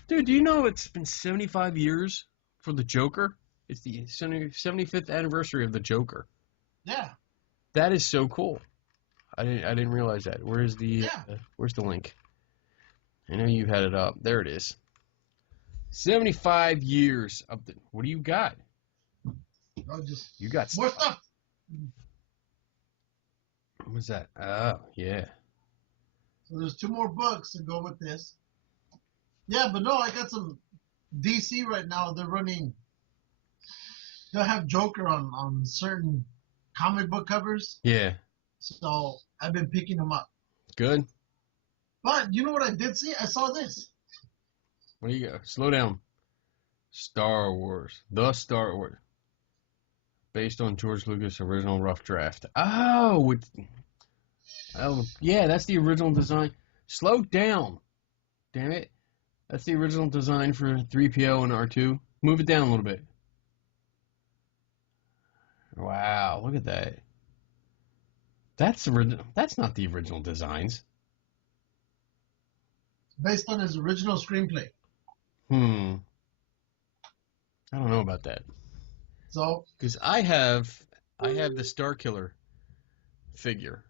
Dude, do you know it's been 75 years for the Joker? It's the 75th anniversary of the Joker. Yeah. That is so cool. I didn't realize that. Where's the link? I know you had it up. There it is. 75 years of the. What do you got? You got more stuff. What was that? Oh, yeah. So there's 2 more books to go with this. Yeah, but no, I got some DC right now. They'll have Joker on certain comic book covers. Yeah. So I've been picking them up. Good. But you know what I did see? I saw this. What do you got? Slow down. Star Wars. The Star Wars. Based on George Lucas' original rough draft. Oh, yeah, that's the original design. Slow down. Damn it. That's the original design for 3PO and R2. Move it down a little bit. Wow, look at that. That's not the original designs. Based on his original screenplay. I don't know about that. So, because I have the Star Killer figure.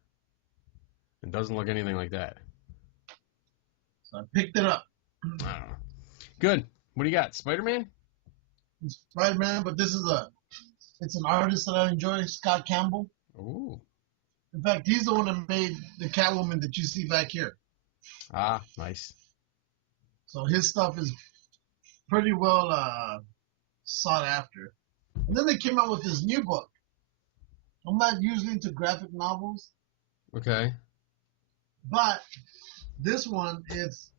It doesn't look anything like that. So I picked it up. I don't know. Good. What do you got? Spider-Man? It's Spider-Man, but it's an artist that I enjoy, Scott Campbell. Ooh. In fact, he's the one that made the Catwoman that you see back here. Ah, nice. So his stuff is pretty well sought after. And then they came out with this new book. I'm not usually into graphic novels. Okay. But this one, it's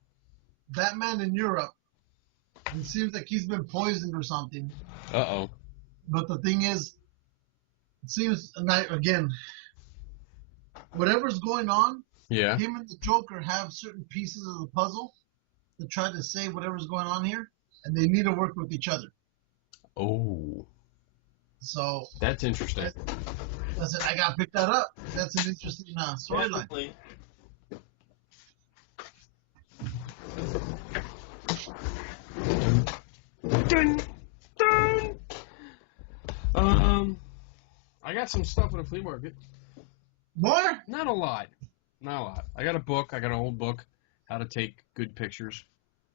Batman in Europe. It seems like he's been poisoned or something. Uh-oh. But the thing is, it seems, again, whatever's going on, yeah, him and the Joker have certain pieces of the puzzle to try to save whatever's going on here, and they need to work with each other. Oh. So that's interesting. I said, I gotta pick that up. That's an interesting storyline. Dun, dun. I got some stuff at a flea market. More? Not a lot. I got a book. I got an old book. How to take good pictures.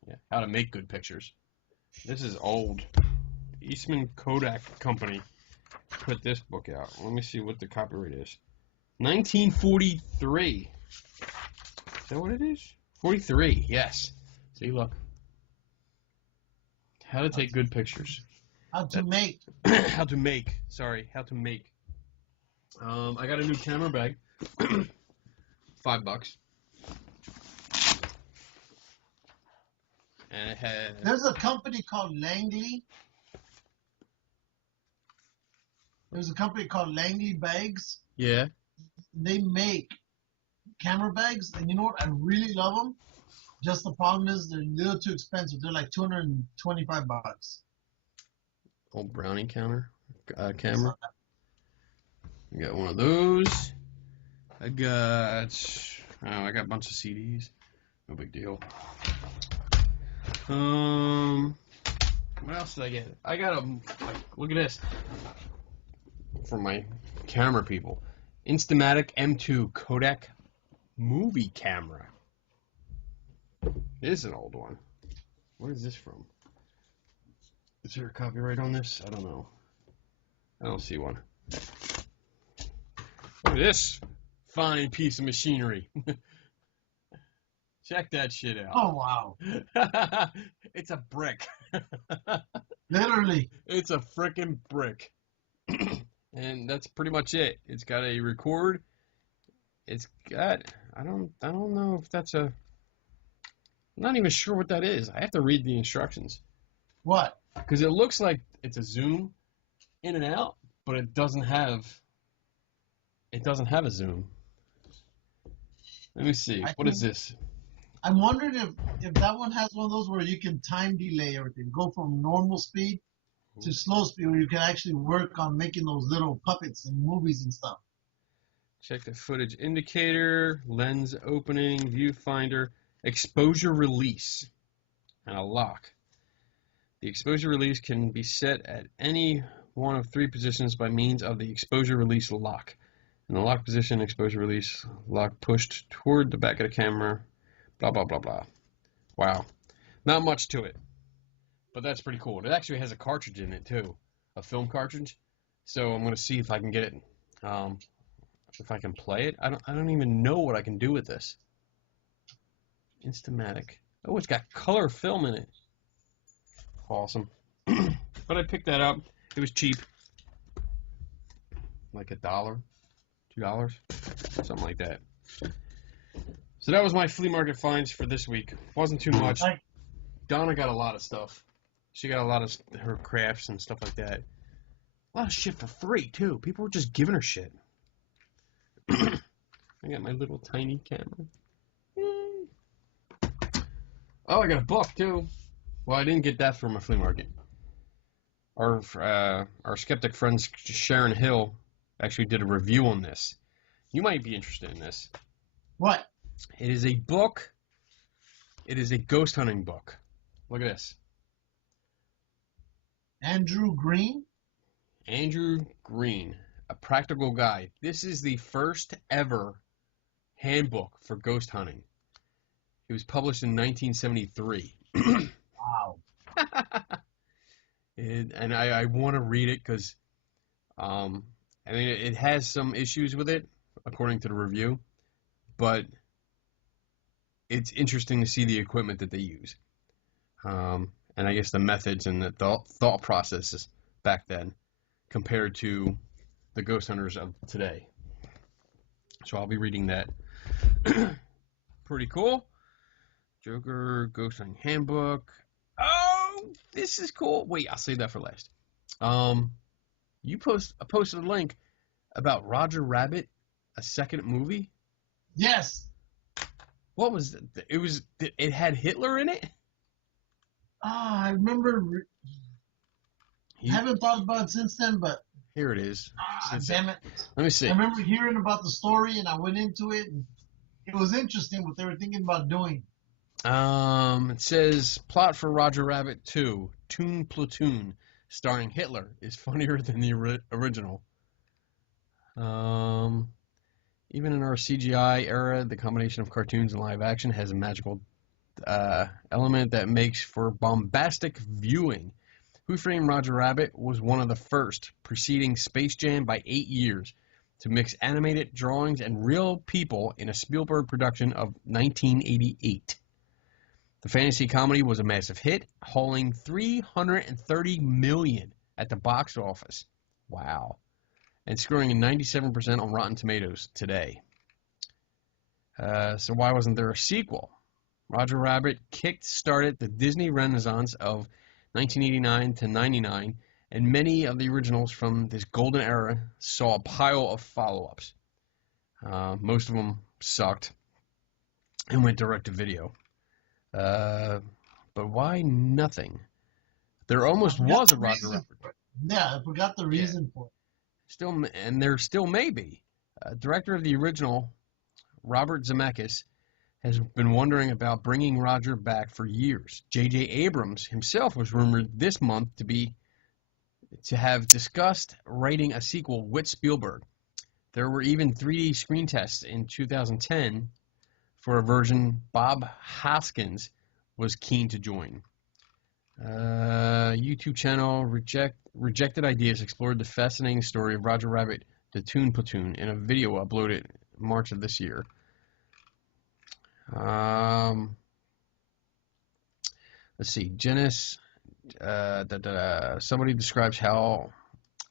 Yeah. How to make good pictures. This is old. Eastman Kodak Company put this book out. Let me see what the copyright is. 1943. Is that what it is? 43. Yes. See, look. How to take good pictures. How to make. How to make. Sorry. How to make. I got a new camera bag. $5. And it has... There's a company called Langley. There's a company called Langley Bags. Yeah. They make camera bags, and you know what? I really love them. Just the problem is they're a little too expensive. They're like $225. Old brownie camera. I got one of those. I got a bunch of CDs. No big deal. What else did I get? I got look at this. For my camera people. Instamatic M2 Kodak movie camera. This is an old one. What is this from? Is there a copyright on this? I don't know. I don't see one. Look at this fine piece of machinery. Check that shit out. Oh, wow. It's a brick. Literally. It's a frickin' brick. And that's pretty much it. It's got a record. It's got, I don't know if that's I'm not even sure what that is. I have to read the instructions. What? Because it looks like it's a zoom in and out, but it doesn't have a zoom. Let me see. What is this? I'm wondering if that one has one of those where you can time delay everything. Go from normal speed to slow speed, where you can actually work on making those little puppets and movies and stuff. Check the footage indicator, lens opening, viewfinder, exposure release, and a lock. The exposure release can be set at any one of three positions by means of the exposure release lock. In the lock position, exposure release, lock pushed toward the back of the camera, blah, blah, blah, blah. Wow. Not much to it, but that's pretty cool. It actually has a cartridge in it, too, a film cartridge. So I'm going to see if I can get it, if I can play it. I don't even know what I can do with this. Instamatic. Oh, it's got color film in it. Awesome. But I picked that up. It was cheap. Like $1, $2, something like that. So that was my flea market finds for this week. Wasn't too much. Donna got a lot of stuff. She got a lot of her crafts and stuff like that. A lot of shit for free, too. People were just giving her shit. I got my little tiny camera. Yay. Oh, I got a book, too. Well, I didn't get that from a flea market. Our skeptic friend Sharon Hill actually did a review on this. You might be interested in this. What? It is a book. It is a ghost hunting book. Look at this. Andrew Green? Andrew Green, A Practical Guide. This is the first ever handbook for ghost hunting. It was published in 1973. Wow. And I want to read it because I mean, it has some issues with it, according to the review, but it's interesting to see the equipment that they use. And I guess the methods and the thought processes back then compared to the ghost hunters of today. So I'll be reading that. Pretty cool. Joker Ghost Hunting Handbook. Oh, this is cool. Wait, I'll save that for last. I posted a link about Roger Rabbit, a second movie. Yes. What was it? It had Hitler in it? I remember. I haven't thought about it since then, but here it is. damn it. Let me see. I remember hearing about the story, and I went into it, and it was interesting what they were thinking about doing. It says plot for Roger Rabbit 2, Toon Platoon, starring Hitler, is funnier than the original. Even in our CGI era, the combination of cartoons and live action has a magical element that makes for bombastic viewing. Who Framed Roger Rabbit was one of the first, preceding Space Jam by 8 years, to mix animated drawings and real people in a Spielberg production of 1988. The fantasy comedy was a massive hit, hauling $330 million at the box office. Wow. And scoring a 97% on Rotten Tomatoes today. So why wasn't there a sequel? Roger Rabbit kick-started the Disney Renaissance of 1989 to 99, and many of the originals from this golden era saw a pile of follow-ups. Most of them sucked and went direct to video. But why nothing? There almost was a Roger Rabbit. Yeah, I forgot the reason for it. And there still may be. Director of the original, Robert Zemeckis, has been wondering about bringing Roger back for years. J.J. Abrams himself was rumored this month to have discussed writing a sequel with Spielberg. There were even 3D screen tests in 2010 for a version Bob Hoskins was keen to join. YouTube channel Rejected Ideas explored the fascinating story of Roger Rabbit, the Toon Platoon, in a video uploaded in March of this year. Let's see. Genesis. Somebody describes how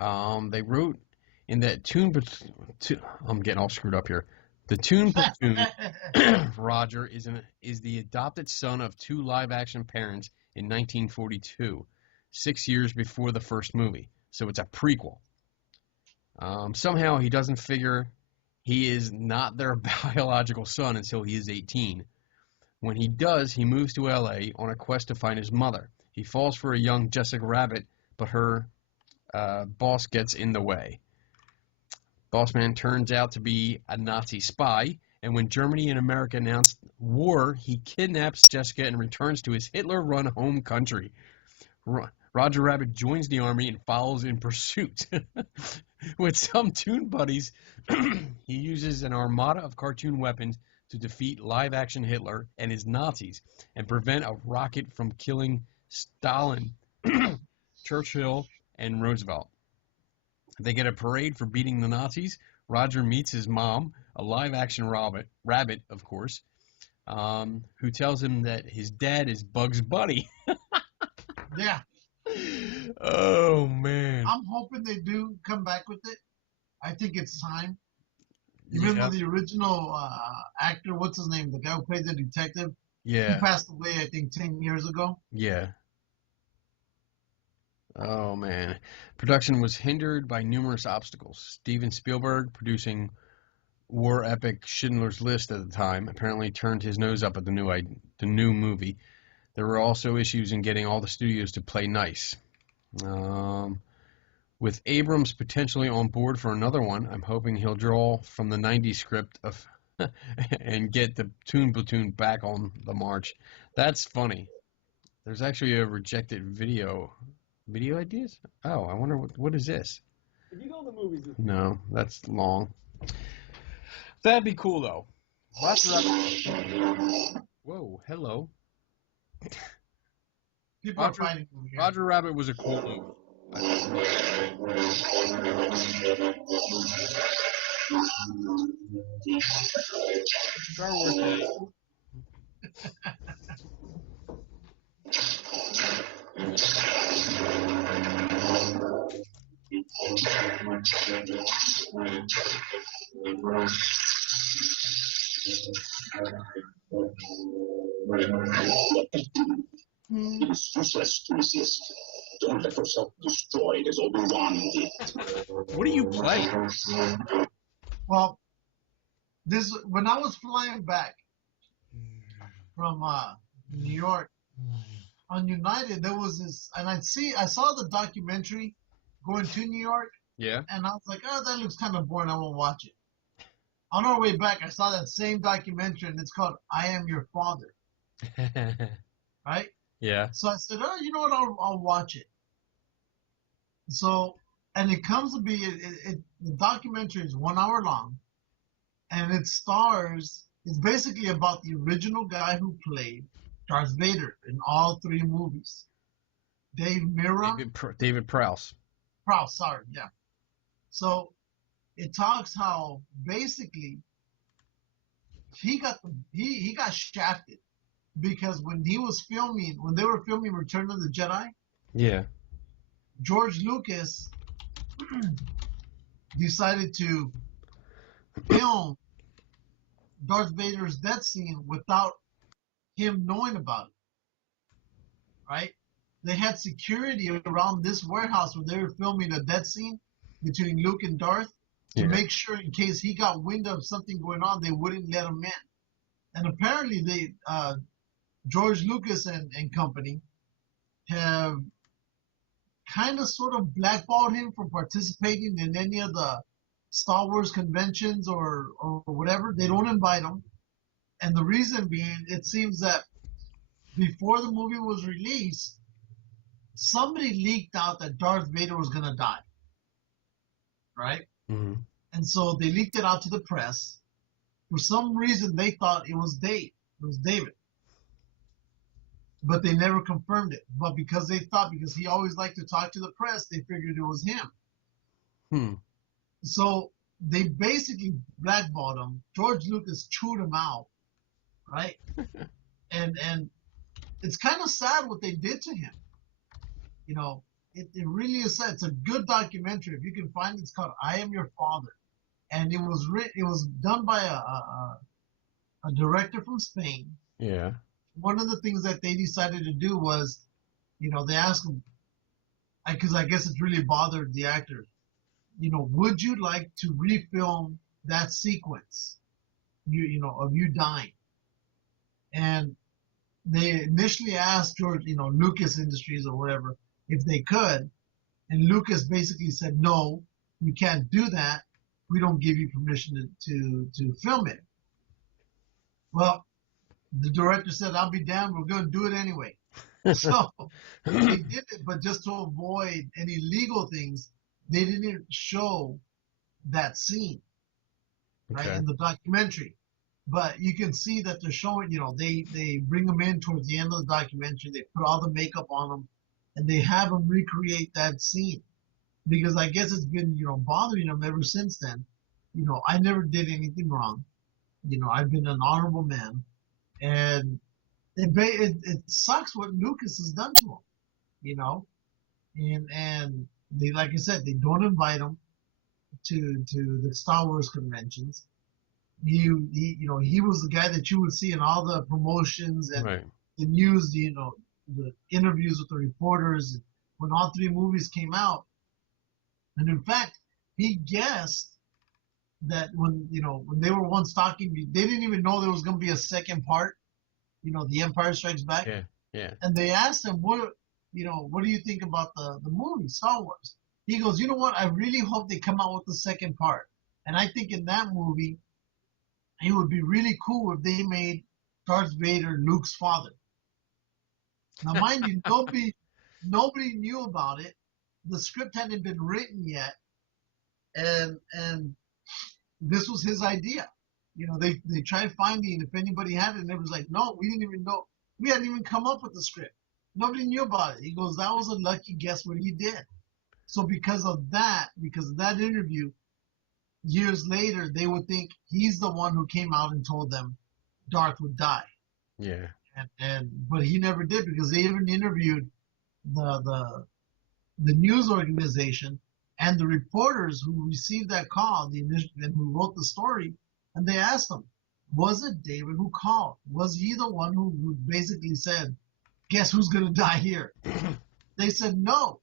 they wrote in that Toon Platoon. I'm getting all screwed up here. The Toon Platoon, Roger, is the adopted son of two live-action parents in 1942, 6 years before the first movie. So it's a prequel. Somehow he doesn't figure he is not their biological son until he is 18. When he does, he moves to L.A. on a quest to find his mother. He falls for a young Jessica Rabbit, but her boss gets in the way. Boss man turns out to be a Nazi spy, and when Germany and America announced war, he kidnaps Jessica and returns to his Hitler-run home country. Roger Rabbit joins the army and follows in pursuit. With some Toon buddies, he uses an armada of cartoon weapons to defeat live-action Hitler and his Nazis and prevent a rocket from killing Stalin, Churchill, and Roosevelt. They get a parade for beating the Nazis. Roger meets his mom, a live-action rabbit, of course, who tells him that his dad is Bugs Bunny. Yeah. Oh, man. I'm hoping they do come back with it. I think it's time. Even Yeah. though the original actor, what's his name, the guy who played the detective, he Yeah. passed away, I think, 10 years ago. Yeah. Oh, man. Production was hindered by numerous obstacles. Steven Spielberg, producing war epic Schindler's List at the time, apparently turned his nose up at the new movie. There were also issues in getting all the studios to play nice. With Abrams potentially on board for another one, I'm hoping he'll draw from the 90s script of and get the Toon Platoon back on the march. That's funny. There's actually a rejected video. Video ideas? Oh, I wonder what is this? Did you go to the movies this No, that's long. That'd be cool though. Whoa, hello. People are fighting over here. Roger Rabbit was a cool movie. Star Wars movie. It's useless to resist. Don't let yourself be destroyed as Obi-Wan did. What are you playing? Well, when I was flying back from New York on United, there was this, and I saw the documentary going to New York, Yeah. and I was like, oh, that looks kind of boring. I won't watch it. On our way back, I saw that same documentary, and it's called "I Am Your Father," right? Yeah. So I said, oh, you know what? I'll watch it. So, and it comes to be, the documentary is 1 hour long, and it's basically about the original guy who played Darth Vader in all three movies. Dave Mirra. David Prowse. Prowse, sorry, yeah. So, it talks how basically he got shafted because when they were filming Return of the Jedi, Yeah. George Lucas decided to film Darth Vader's death scene without him knowing about it. Right? They had security around this warehouse where they were filming a death scene between Luke and Darth to make sure in case he got wind of something going on, they wouldn't let him in. And apparently George Lucas and company have kind of sort of blackballed him from participating in any of the Star Wars conventions or whatever. They don't invite him. And the reason being, it seems that before the movie was released, somebody leaked out that Darth Vader was going to die. Right? Mm-hmm. And so they leaked it out to the press. For some reason, they thought it was Dave. It was David. But they never confirmed it. But because he always liked to talk to the press, they figured it was him. So they basically blackballed him. George Lucas chewed him out, right? and it's kind of sad what they did to him. You know, it really is sad. It's a good documentary. If you can find it, it's called "I Am Your Father," and it was done by a director from Spain. Yeah. One of the things that they decided to do was, you know, they asked him, because I guess it's really bothered the actors, you know, would you like to refilm that sequence, you know, of you dying? And they initially asked George, you know, Lucas Industries or whatever, if they could, and Lucas basically said, no, you can't do that. We don't give you permission to film it. Well, the director said, I'll be damned, we're going to do it anyway. So they did it, but just to avoid any legal things, they didn't show that scene, right, Okay. in the documentary. But you can see that they're showing, they bring them in towards the end of the documentary. They put all the makeup on them, and they have them recreate that scene because I guess it's been, bothering them ever since then. I never did anything wrong. I've been an honorable man, and it sucks what Lucas has done to him. You know, and they, like I said, they don't invite him to the Star Wars conventions. He was the guy that you would see in all the promotions and Right. the news, the interviews with the reporters when all three movies came out. And in fact, he guessed that when they were once talking, they didn't even know there was going to be a second part, The Empire Strikes Back. Yeah. Yeah. And they asked him, what do you think about the movie, Star Wars? He goes, you know what? I really hope they come out with the second part. And I think in that movie, it would be really cool if they made Darth Vader Luke's father. Now, mind you, nobody knew about it. The script hadn't been written yet, and this was his idea. They tried finding if anybody had it, and it was like, no, we didn't even know. We hadn't even come up with the script. Nobody knew about it. He goes, that was a lucky guess what he did. So because of that interview, years later, they would think he's the one who came out and told them Darth would die. Yeah. But he never did because they even interviewed the news organization and the reporters who received that call, and who wrote the story, and they asked them, was it David who called? Was he the one who basically said, guess who's going to die here? They said no.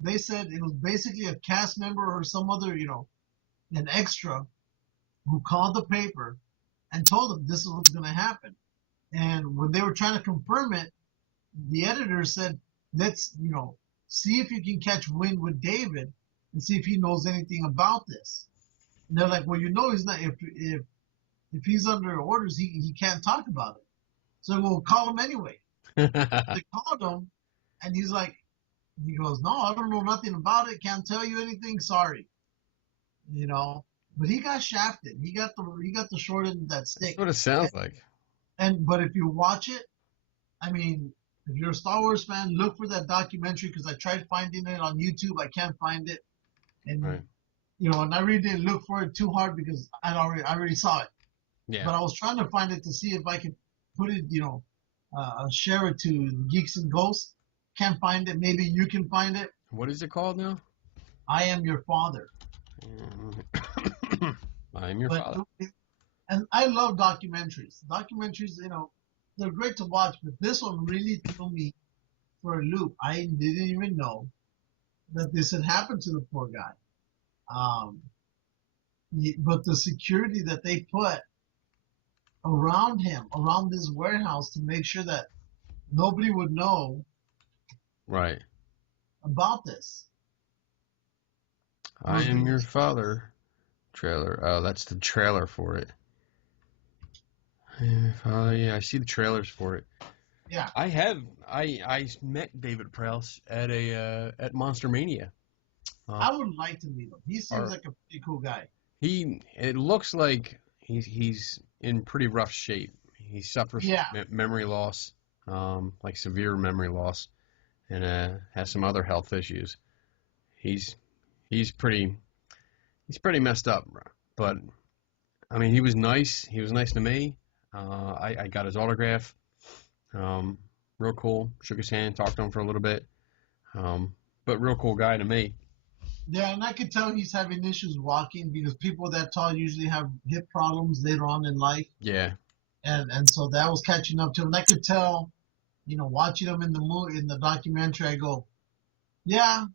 They said it was basically a cast member or some other, an extra who called the paper and told them this is what's going to happen. And when they were trying to confirm it, the editor said, let's, see if you can catch wind with David and see if he knows anything about this. And they're like, well, he's not, if he's under orders, he can't talk about it. So we'll call him anyway. They called him, and he goes, no, I don't know nothing about it. Can't tell you anything. Sorry. But he got shafted. He got the short end of that stick. That's what it sounds like. But if you watch it, I mean, if you're a Star Wars fan, look for that documentary because I tried finding it on YouTube. I can't find it. And, Right. And I really didn't look for it too hard because I already saw it. Yeah. But I was trying to find it to see if I could put it, share it to Geeks and Ghosts. Can't find it. Maybe you can find it. What is it called now? I Am Your Father. I'm your father. And I love documentaries. Documentaries, they're great to watch, but this one really threw me for a loop. I didn't even know that this had happened to the poor guy. But the security that they put around him, around this warehouse, to make sure that nobody would know Right. about this. I Am Your Father trailer. Oh, that's the trailer for it. Yeah, I see the trailers for it. Yeah. I met David Prowse at Monster Mania. I would like to meet him. He seems like a pretty cool guy. It looks like he's in pretty rough shape. He suffers memory loss, like severe memory loss, and has some other health issues. He's pretty messed up, but I mean, he was nice. He was nice to me. I got his autograph. Real cool. Shook his hand, talked to him for a little bit. But real cool guy to me. Yeah, and I could tell he's having issues walking because people that tall usually have hip problems later on in life. Yeah. And so that was catching up to him. And I could tell, watching him in the documentary, I go, yeah,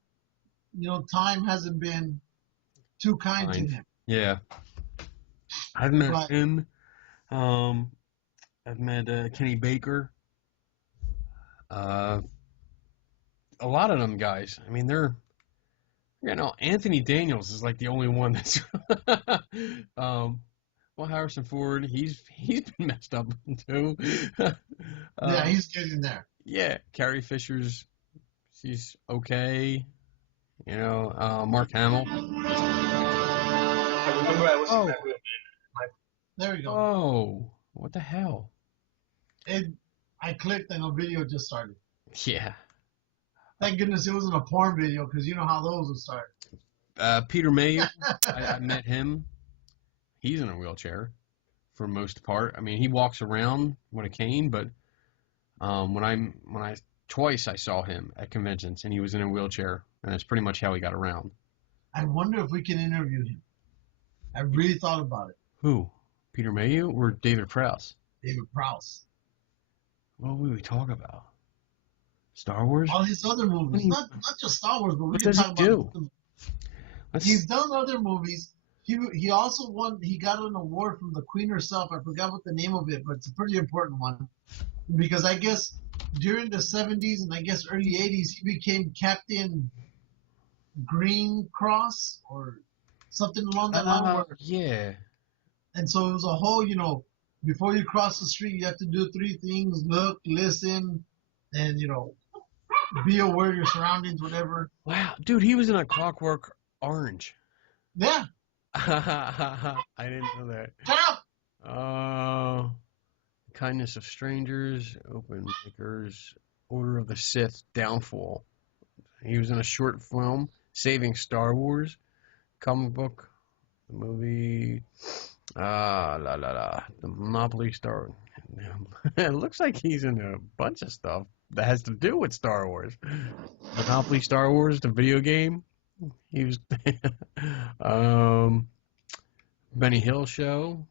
time hasn't been too kind to him. Yeah. I've met him. I've met Kenny Baker. A lot of them guys. I mean, they're, Anthony Daniels is like the only one that's. Well, Harrison Ford, he's been messed up too. Yeah, he's getting there. Yeah, Carrie Fisher's, she's okay. You know, Mark Hamill. I remember I was Oh. in that room. There we go. Oh, what the hell? I clicked and a video just started. Yeah. Thank goodness it wasn't a porn video because you know how those would start. Peter Mayhew, I met him. He's in a wheelchair for most part. I mean, he walks around with a cane, but when I twice I saw him at conventions and he was in a wheelchair, and that's pretty much how he got around. I wonder if we can interview him. I really thought about it. Who? Peter Mayhew or David Prowse? David Prowse. What would we talk about? Star Wars? All his other movies. Not just Star Wars, but we What can does he talk do? about he's done other movies. He also he got an award from the Queen herself. I forgot what the name of it, but it's a pretty important one. Because I guess during the 70s and I guess early 80s, he became Captain Green Cross or something along that line. Yeah. And so it was a whole, before you cross the street, you have to do 3 things: look, listen, and, be aware of your surroundings, whatever. Wow, dude, he was in a Clockwork Orange. Yeah. I didn't know that. Shut up! Kindness of Strangers, Open Makers, Order of the Sith, Downfall. He was in a short film, Saving Star Wars, comic book, the movie, the Monopoly Star. It looks like he's in a bunch of stuff that has to do with Star Wars. Monopoly Star Wars, the video game. He was Benny Hill Show.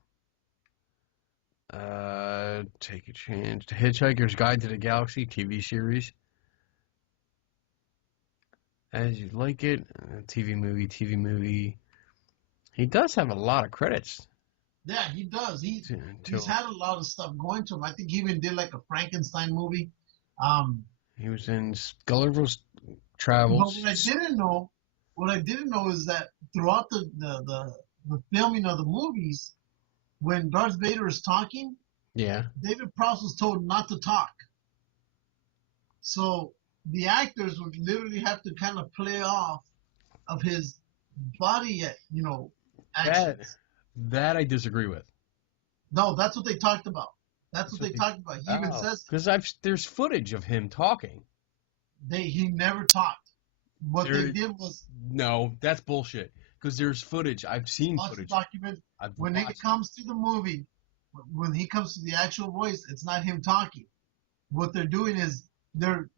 Take a Chance. The Hitchhiker's Guide to the Galaxy TV series. As You Like It. TV movie. He does have a lot of credits. Yeah, he does. He's had a lot of stuff going to him. I think he even did like a Frankenstein movie. He was in Gulliver's Travels. But what I didn't know is that throughout the filming of the movies, when Darth Vader is talking, Yeah. David Prowse was told not to talk. So the actors would literally have to kind of play off of his body, actions. That I disagree with. No, that's what they talked about. That's what they talked about. He even says because there's footage of him talking. He never talked. What they did was that's bullshit. Because there's footage. I've seen footage. Document when it comes to the movie, when he comes to the actual voice, it's not him talking. What they're doing is they're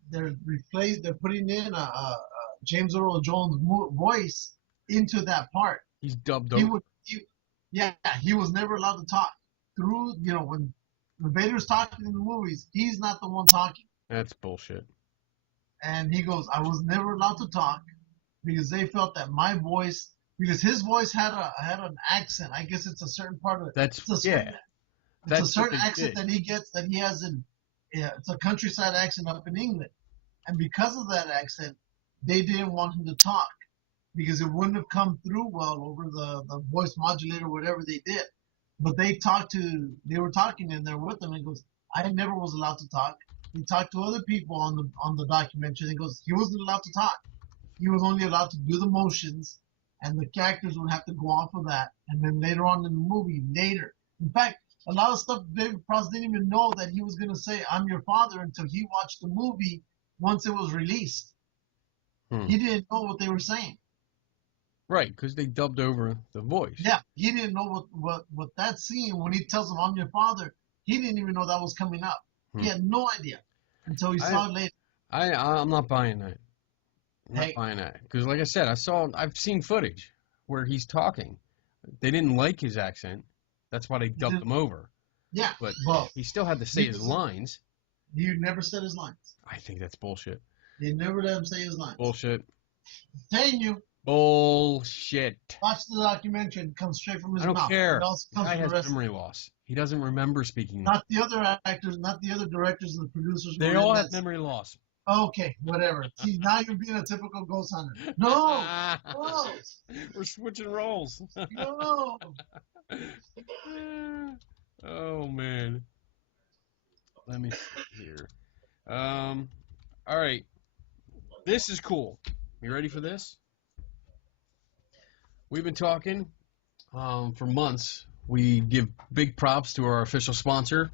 putting in a James Earl Jones voice into that part. He's dubbed over. He was never allowed to talk. Through when Vader's talking in the movies, he's not the one talking. That's bullshit. And he goes, I was never allowed to talk because they felt that my voice, because his voice had an accent. I guess it's a certain part of it. It's a certain accent that he gets that he has it's a countryside accent up in England. And because of that accent, they didn't want him to talk because it wouldn't have come through well over the voice modulator, whatever they did. But they were talking in there with him and goes, I never was allowed to talk. He talked to other people on the documentary. He goes, he wasn't allowed to talk. He was only allowed to do the motions, and the characters would have to go off of that. And then later on in the movie, in fact, a lot of stuff David Prowse didn't even know that he was going to say, I'm your father, until he watched the movie once it was released. He didn't know what they were saying. Right, because they dubbed over the voice. Yeah, he didn't know what that scene, when he tells him, I'm your father, he didn't even know that was coming up. He had no idea until he saw it later. I'm not buying that. I'm not buying that. Because like I said, I've seen footage where he's talking. They didn't like his accent. That's why they dubbed him over. Yeah. But he still had to say his lines. He never said his lines. I think that's bullshit. They never let him say his lines. Bullshit. I'm telling you. Bullshit. Watch the documentary and it comes straight from his mouth. I don't care. It also comes the guy from has memory loss. He doesn't remember speaking. Not the other actors, not the other directors and the producers. They all have memory loss. Okay, whatever. See, now you're being a typical ghost hunter. No! No! We're switching roles. No! Oh, man. Let me see here. All right. This is cool. You ready for this? We've been talking for months. We give big props to our official sponsor,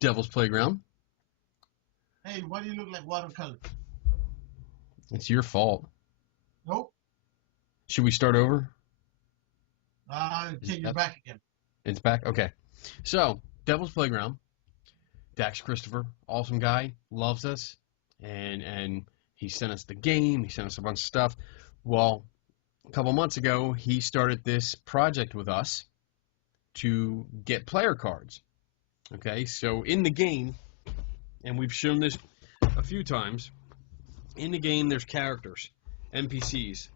Devil's Playground. Hey, why do you look like watercolor? It's your fault. Nope. Should we start over? Take your back again. It's back? Okay. So, Devil's Playground. Dax Christopher, awesome guy, loves us, and he sent us the game, he sent us a bunch of stuff. Well, a couple months ago, he started this project with us to get player cards. Okay, so in the game, and we've shown this a few times, in the game there's characters, NPCs.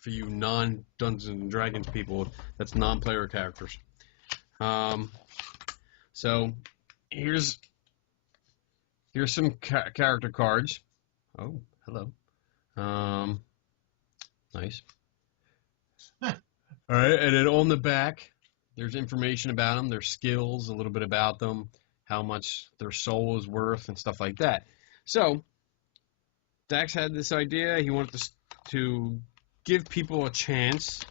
For you non-Dungeons and Dragons people, that's non-player characters. So here's some character cards. Oh, hello. Nice. All right, and then on the back, there's information about them, their skills, a little bit about them, how much their soul is worth, and stuff like that. So, Dax had this idea. He wanted to give people a chance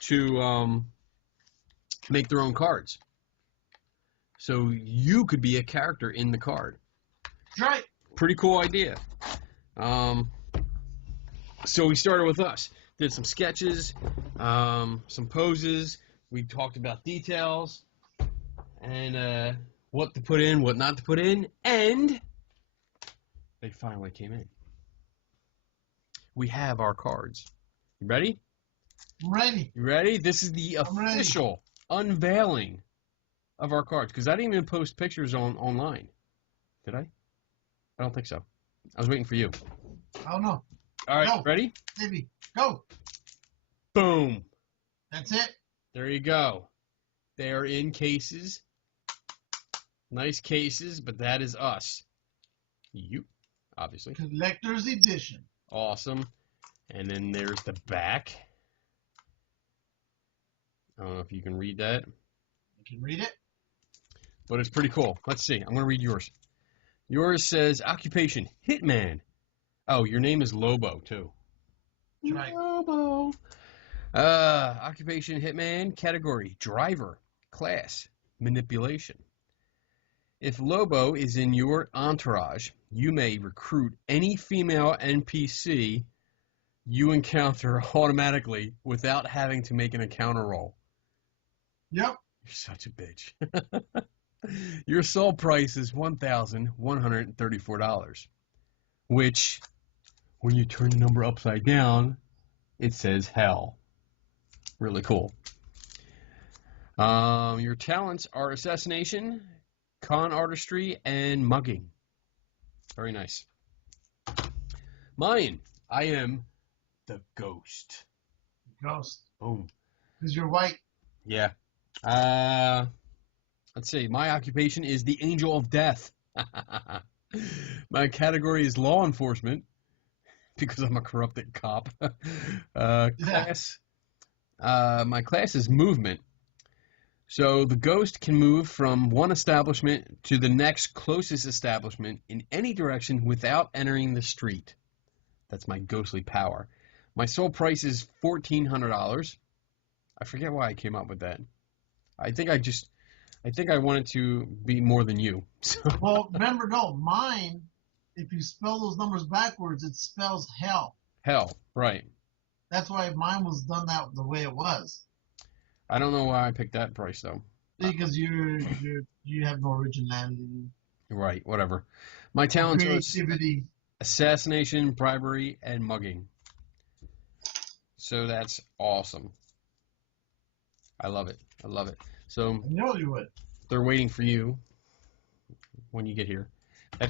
to make their own cards. So you could be a character in the card. Right. Pretty cool idea. So we started with us. Did some sketches, some poses. We talked about details and what to put in, what not to put in, and they finally came in. We have our cards. You ready? I'm ready. You ready? This is the official unveiling of our cards, because I didn't even post pictures online. Did I? I don't think so. I was waiting for you. I don't know. All right, Go. ready? Maybe. Go. Boom. That's it. There you go. They are in cases. Nice cases, but that is us. You, obviously. Collector's edition. Awesome. And then there's the back. I don't know if you can read that. You can read it. But it's pretty cool. Let's see. I'm going to read yours. Yours says, occupation, hitman. Oh, your name is Lobo, too. That's right. Lobo. Occupation, hitman. Category, driver. Class, manipulation. If Lobo is in your entourage, you may recruit any female NPC you encounter automatically without having to make an encounter roll. Yep. You're such a bitch. Your soul price is $1,134, which, when you turn the number upside down, it says hell. Really cool. Your talents are assassination, con artistry, and mugging. Very nice. Mine, I am the ghost. Ghost. Boom. Because you're white. Yeah. Let's see. My occupation is the angel of death. My category is law enforcement because I'm a corrupted cop. Class. My class is movement. So the ghost can move from one establishment to the next closest establishment in any direction without entering the street. That's my ghostly power. My soul price is $1,400. I forget why I came up with that. I think I wanted to be more than you. So. Well, remember, no, mine, if you spell those numbers backwards, it spells hell. Hell, right. That's why mine was done that the way it was. I don't know why I picked that price, though. Because you have no originality. Right, whatever. My talents are creativity. Assassination, bribery, and mugging. So that's awesome. I love it. I love it. So I know you would. they're waiting for you when you get here. I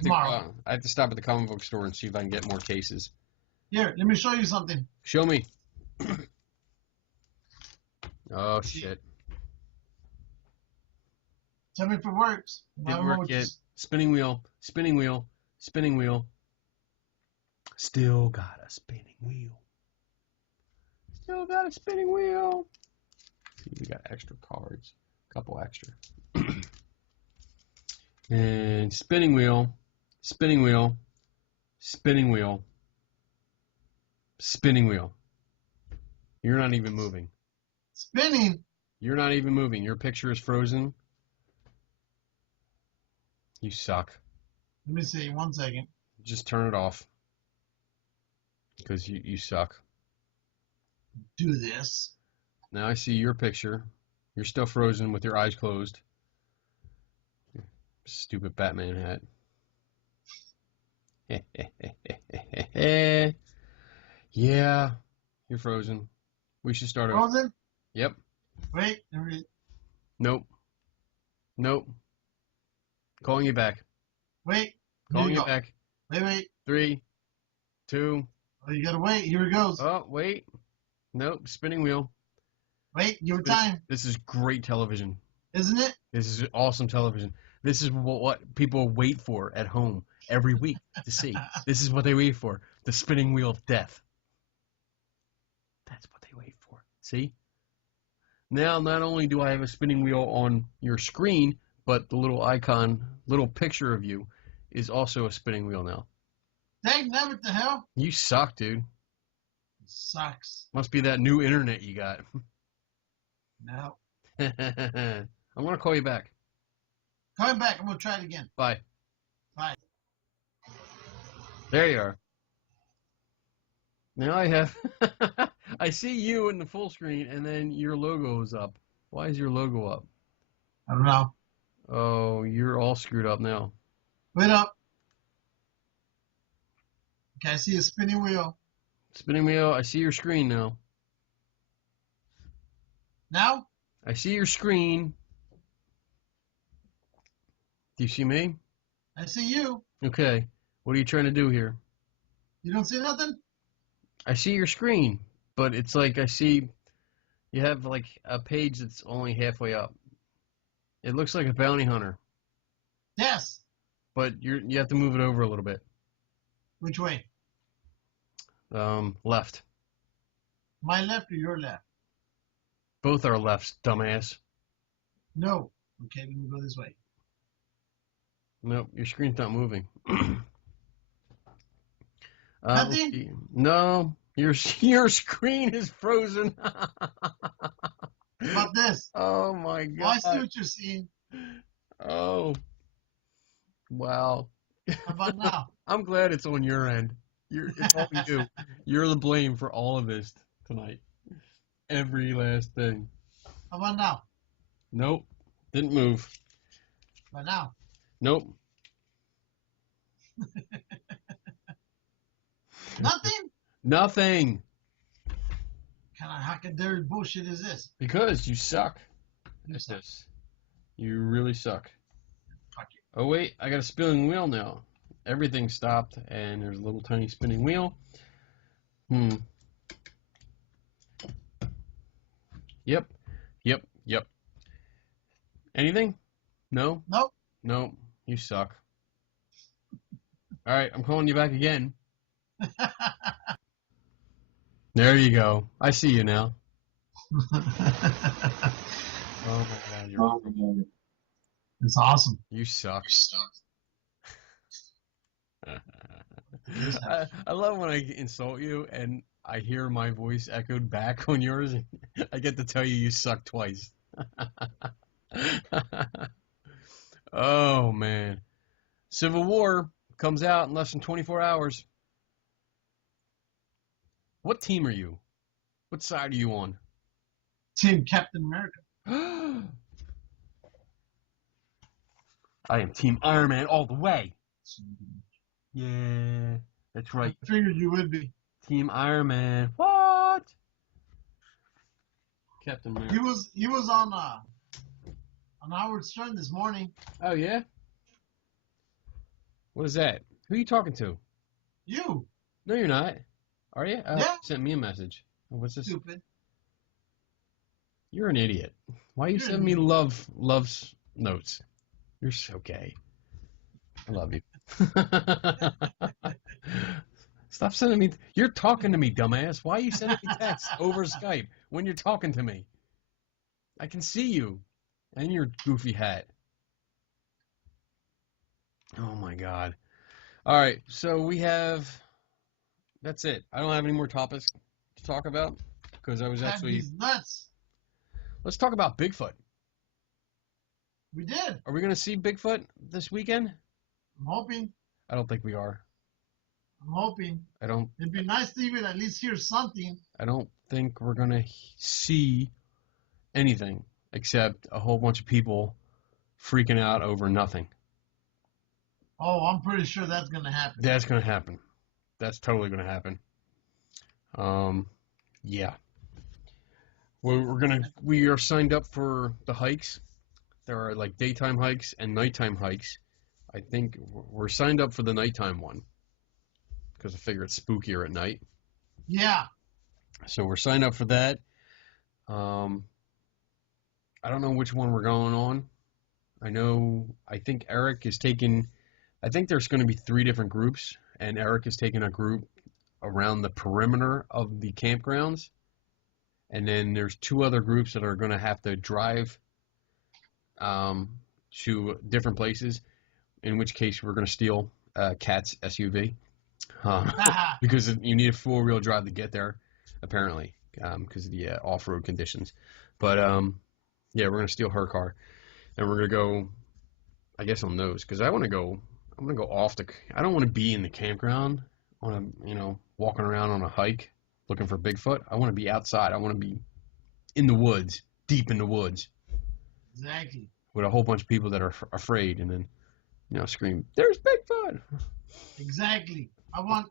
have to stop at the comic book store and see if I can get more cases. Here, let me show you something. Show me. Oh, shit. Tell me if it works. Didn't work yet. Spinning wheel, spinning wheel, spinning wheel. Still got a spinning wheel. Still got a spinning wheel. See, we got extra cards. A couple extra. And spinning wheel, spinning wheel, spinning wheel. Spinning wheel. You're not even moving. Spinning. You're not even moving. Your picture is frozen. You suck. Let me see. 1 second. Just turn it off. Because you suck. Do this. Now I see your picture. You're still frozen with your eyes closed. Stupid Batman hat. Yeah, you're frozen. We should start over. Frozen? Yep. Wait. Nope. Nope. Calling you back. Wait. Calling you back. Wait. 3, 2. Oh, you gotta wait. Here it goes. Oh, wait. Nope. Spinning wheel. Wait. Your time. This is great television. Isn't it? This is awesome television. This is what people wait for at home every week to see. This is what they wait for. The spinning wheel of death. That's what they wait for. See? Now, not only do I have a spinning wheel on your screen, but the little icon, little picture of you is also a spinning wheel now. Dang, what the hell? You suck, dude. It sucks. Must be that new internet you got. No. I'm going to call you back. Coming back. I'm gonna try it again. Bye. Bye. There you are. Now I have... I see you in the full screen, and then your logo is up. Why is your logo up? I don't know. Oh, you're all screwed up now. Wait up. Okay, I see a spinning wheel. Spinning wheel, I see your screen now. Now? I see your screen. Do you see me? I see you. Okay. What are you trying to do here? You don't see nothing? I see your screen, but it's like I see you have like a page that's only halfway up. It looks like a bounty hunter, Yes. but you have to move it over a little bit. Which way? Left. My left or your left? Both are lefts, dumbass. No. Okay, let me go this way. Nope, your screen's not moving. Nothing? No, your screen is frozen. How about this? Oh my Oh, I god. see what you're seeing. Oh. Wow. How about now? I'm glad it's on your end. It's all you. You're the blame for all of this tonight. Every last thing. How about now? Nope. Didn't move. But now? Nope. Nothing? Nothing. Kind of hackadary bullshit is this? Because you suck. You at suck. this. You really suck. Fuck you. Oh wait, I got a spinning wheel now. Everything stopped and there's a little tiny spinning wheel. Yep. Anything? No? Nope. No. You suck. Alright, I'm calling you back again. There you go. I see you now. Oh my god, It's awesome. you suck. I love when I insult you and I hear my voice echoed back on yours. And I get to tell you suck twice. Oh man. Civil War comes out in less than 24 hours. What team are you? What side are you on? Team Captain America. I am Team Iron Man all the way. Yeah, that's right. I figured you would be. Team Iron Man. What? Captain America. He was on Howard Stern this morning. Oh yeah. What is that? Who are you talking to? You. No, you're not. Are you? Oh, Yeah. Sent me a message. Oh, what's this? Stupid. You're an idiot. Why you You're send an me love's notes? You're so gay. I love you. Stop sending me. You're talking to me, dumbass. Why are you sending me texts over Skype when you're talking to me? I can see you and your goofy hat. Oh my god. All right, so we have that's it. I don't have any more topics to talk about because I was actually. He's nuts. Let's talk about Bigfoot. We did. Are we going to see Bigfoot this weekend? I'm hoping. I don't think we are. I'm hoping. I don't. It'd be nice to even at least hear something. I don't think we're going to see anything except a whole bunch of people freaking out over nothing. Oh, I'm pretty sure that's going to happen. That's going to happen. That's totally going to happen. Yeah. We are signed up for the hikes. There are like daytime hikes and nighttime hikes. I think we're signed up for the nighttime one because I figure it's spookier at night. Yeah. So we're signed up for that. I don't know which one we're going on. I think Eric is taking, I think there's going to be 3 different groups, and Eric is taking a group around the perimeter of the campgrounds. And then there's 2 other groups that are going to have to drive to different places, in which case we're going to steal Cat's SUV. Because you need a 4-wheel drive to get there, apparently, because of the off-road conditions. But, yeah, we're going to steal her car. And we're going to go, I guess on those, because I'm going to go off I don't want to be in the campground walking around on a hike looking for Bigfoot. I want to be outside. I want to be in the woods, deep in the woods. Exactly. With a whole bunch of people that are afraid and then, scream, "There's Bigfoot!" Exactly. I want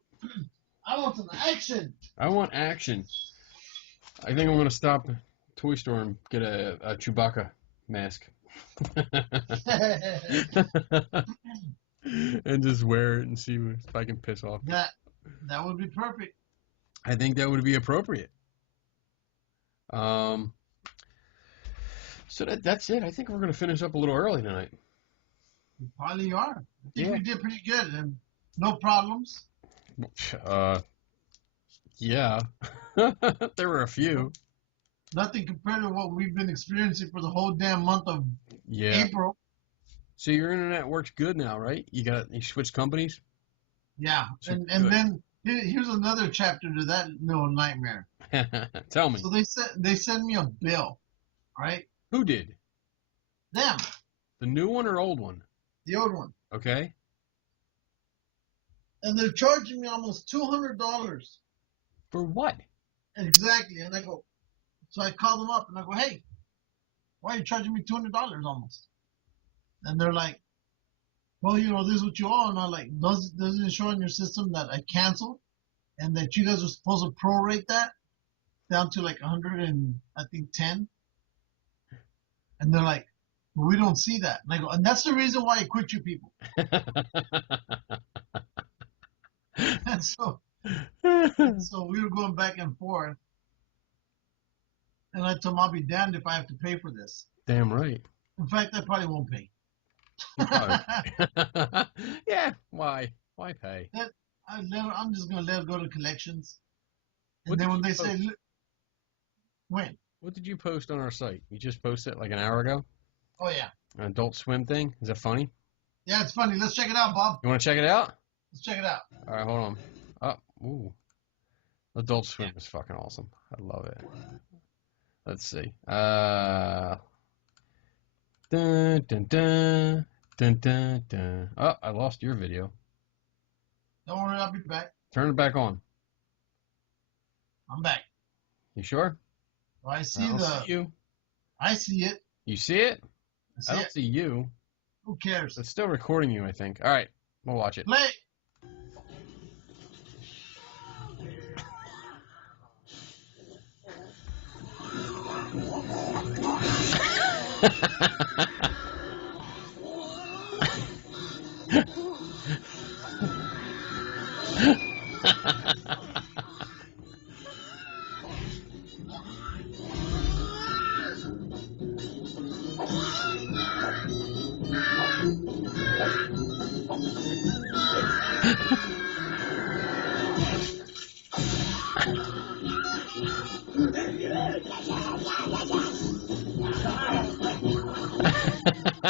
some action. I want action. I think I'm going to stop at the toy store and get a Chewbacca mask. And just wear it and see if I can piss off. That would be perfect. I think that would be appropriate. So that's it. I think we're going to finish up a little early tonight. We probably are. I think Yeah. we did pretty good and no problems. Yeah. There were a few. Nothing compared to what we've been experiencing for the whole damn month of Yeah. April. So your internet works good now, right? You switched companies? Yeah. So And good. then here's another chapter to that little nightmare. Tell me. So they sent me a bill, right? Who did? Them, The new one or old one? the old one. Okay. And they're charging me almost $200. For what? Exactly. And I go, so I call them up and I go, hey, why are you charging me $200 almost? And they're like, well, this is what you owe. And I'm like, doesn't it show in your system that I canceled and that you guys were supposed to prorate that down to like 110? And they're like, well, we don't see that. And I go, and that's the reason why I quit you people. And so we were going back and forth. And I told him I'll be damned if I have to pay for this. Damn right. In fact, I probably won't pay. Yeah, why? Why pay? I'm just going to let it go to collections. And What then did when you they say, post? when? What did you post on our site? You just posted it like an hour ago? Oh, yeah. An Adult Swim thing? Is that funny? Yeah, it's funny. Let's check it out, Bob. You want to check it out? Let's check it out. All right, hold on. Oh, ooh. Adult Swim is fucking awesome. I love it. Let's see. Dun, dun, dun, dun, dun, dun. Oh, I lost your video. Don't worry, I'll be back. Turn it back on. I'm back. You sure? Oh, I see I don't see you. I see it. You see it? I see I don't it. see you. Who cares? It's still recording you, I think. All right, we'll watch it. Play.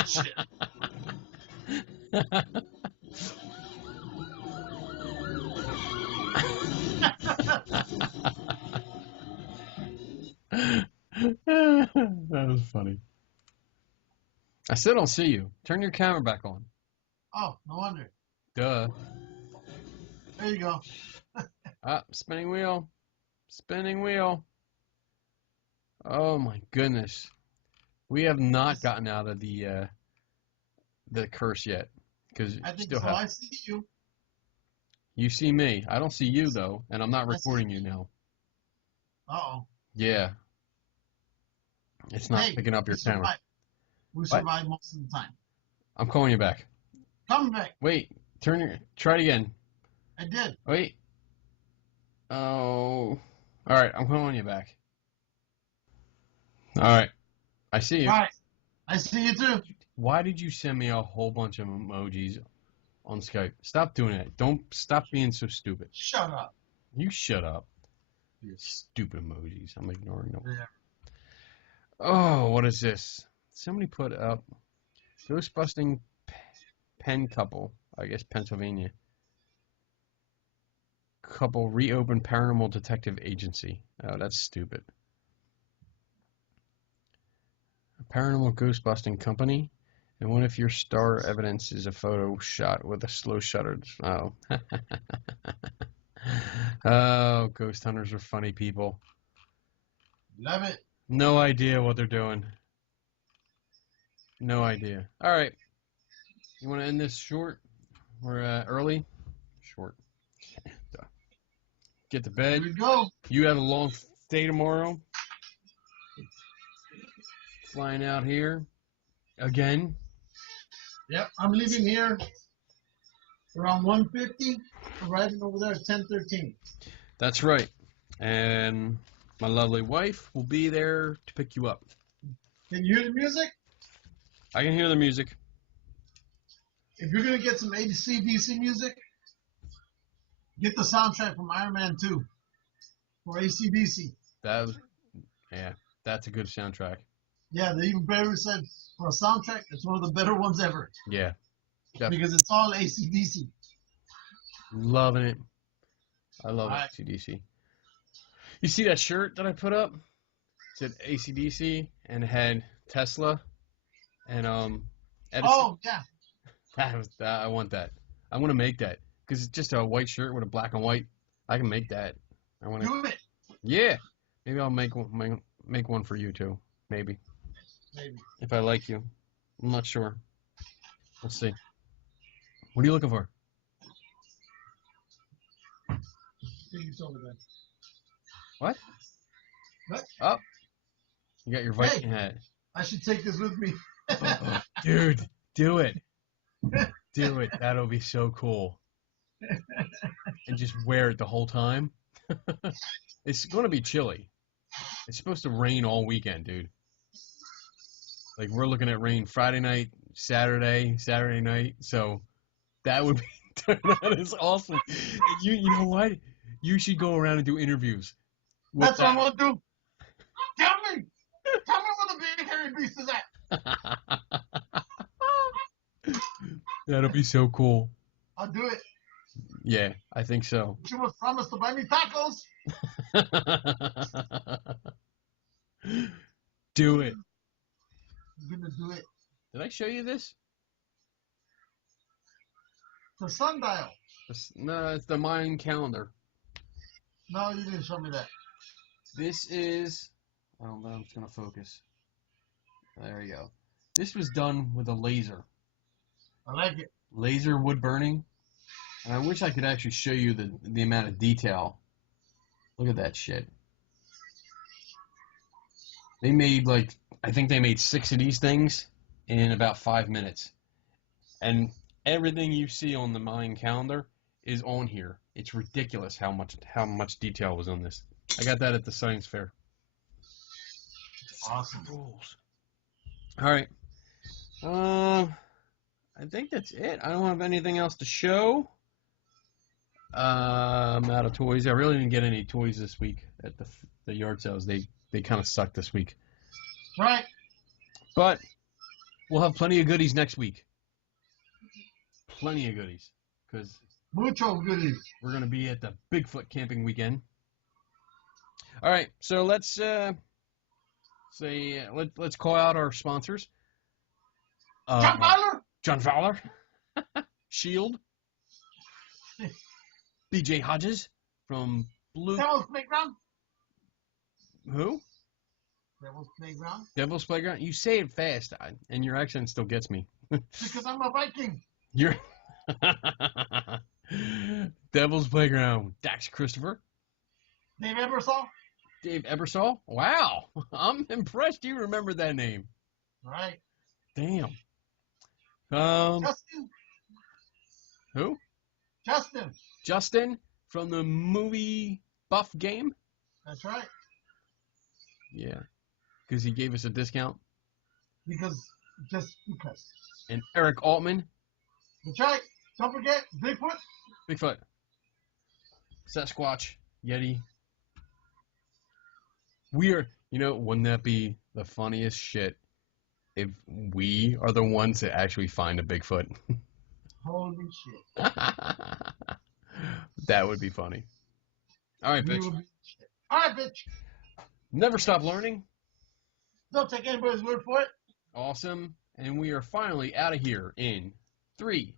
Shit. That was funny. I still don't see you. Turn your camera back on. Oh, no wonder. Duh. There you go. Ah, spinning wheel. Spinning wheel. Oh my goodness. We have not gotten out of the curse yet. Because I think still so. have. I see you. You see me. I don't see you though, and I'm not I see recording you now. Uh-oh. Yeah. It's not Hey, picking up we your camera. survived. We What? survive most of the time. I'm calling you back. Come back. Wait. Try it again. I did. Wait. Oh. Alright, I'm calling you back. Alright. I see you. All right. I see you too. Why did you send me a whole bunch of emojis on Skype? Stop doing it. Don't stop being so stupid. Shut up. You shut up. You stupid emojis. I'm ignoring them. Yeah. Oh, what is this? Somebody put up Ghostbusting pen couple. I guess Pennsylvania. Couple reopened paranormal detective agency. Oh, that's stupid. A paranormal ghostbusting company. And what if your star evidence is a photo shot with a slow shutter? Oh. Oh, ghost hunters are funny people. Love it. No idea what they're doing. No idea. All right. You want to end this short? We're early? Short. Duh. Get to Here bed. we go. You have a long day tomorrow. Flying out here again. Yep. I'm leaving here around 1:50. Arriving over there at 10:13. That's right. And my lovely wife will be there to pick you up. Can you hear the music? I can hear the music. If you're gonna get some AC/DC music, get the soundtrack from Iron Man 2 for AC/DC. Yeah, that's a good soundtrack. Yeah, they even better said for a soundtrack, it's one of the better ones ever Yeah, definitely. because it's all AC/DC. Loving it. I love Alright. AC/DC. You see that shirt that I put up? It said AC/DC and it had Tesla and Edison. Oh yeah, I want that. I want to make that because it's just a white shirt with a black and white. I can make that. I want to. do it. Yeah, maybe I'll make one for you too. Maybe Maybe. if I like you. I'm not sure. Let's see. What are you looking for? I think it's over there. What? What? Oh, you got your Viking hat. I should take this with me. Dude, do it. Do it. That'll be so cool. And just wear it the whole time. It's going to be chilly. It's supposed to rain all weekend, dude. Like, we're looking at rain Friday night, Saturday night. So, that would be, that is awesome. You know what? You should go around and do interviews. That's what I'm gonna do. Tell me where the big hairy beast is at. That'll be so cool. I'll do it. Yeah, I think so. She was promised to buy me tacos. Do it. I'm gonna do it. Did I show you this? The sundial. No, it's the Mayan calendar. No, you didn't show me that. This is. I don't know if it's going to focus. There you go. This was done with a laser. I like it. Laser wood burning. And I wish I could actually show you the amount of detail. Look at that shit. They made I think they made 6 of these things in about 5 minutes. And everything you see on the Mayan calendar is on here. It's ridiculous how much detail was on this. I got that at the science fair. Awesome. Rules. All right. I think that's it. I don't have anything else to show. I'm out of toys. I really didn't get any toys this week at the yard sales. They kind of sucked this week. Right. But we'll have plenty of goodies next week. Plenty of goodies. Because Mucho goodies. we're going to be at the Bigfoot Camping weekend. All right. So let's say let's call out our sponsors. John Fowler. John Fowler, Shield, B.J. Hodges from Blue. Devil's Playground. Who? Devil's Playground. Devil's Playground. You say it fast, and your accent still gets me. Because I'm a Viking. You're Devil's Playground. Dax Christopher. Dave Ebersol. Dave Ebersol. Wow, I'm impressed. You remember that name. Right. Damn. Justin. Who? Justin. Justin from the movie Buff game. That's right. Yeah, because he gave us a discount. Just because. And Eric Altman. That's right. Don't forget Bigfoot. Bigfoot. Sasquatch. Yeti. Wouldn't that be the funniest shit if we are the ones that actually find a Bigfoot? Holy shit. That would be funny. All right, bitch. All right, bitch. Never stop learning. Don't take anybody's word for it. Awesome. And we are finally out of here in 3,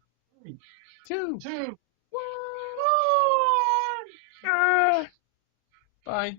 2, 2, 1. Bye.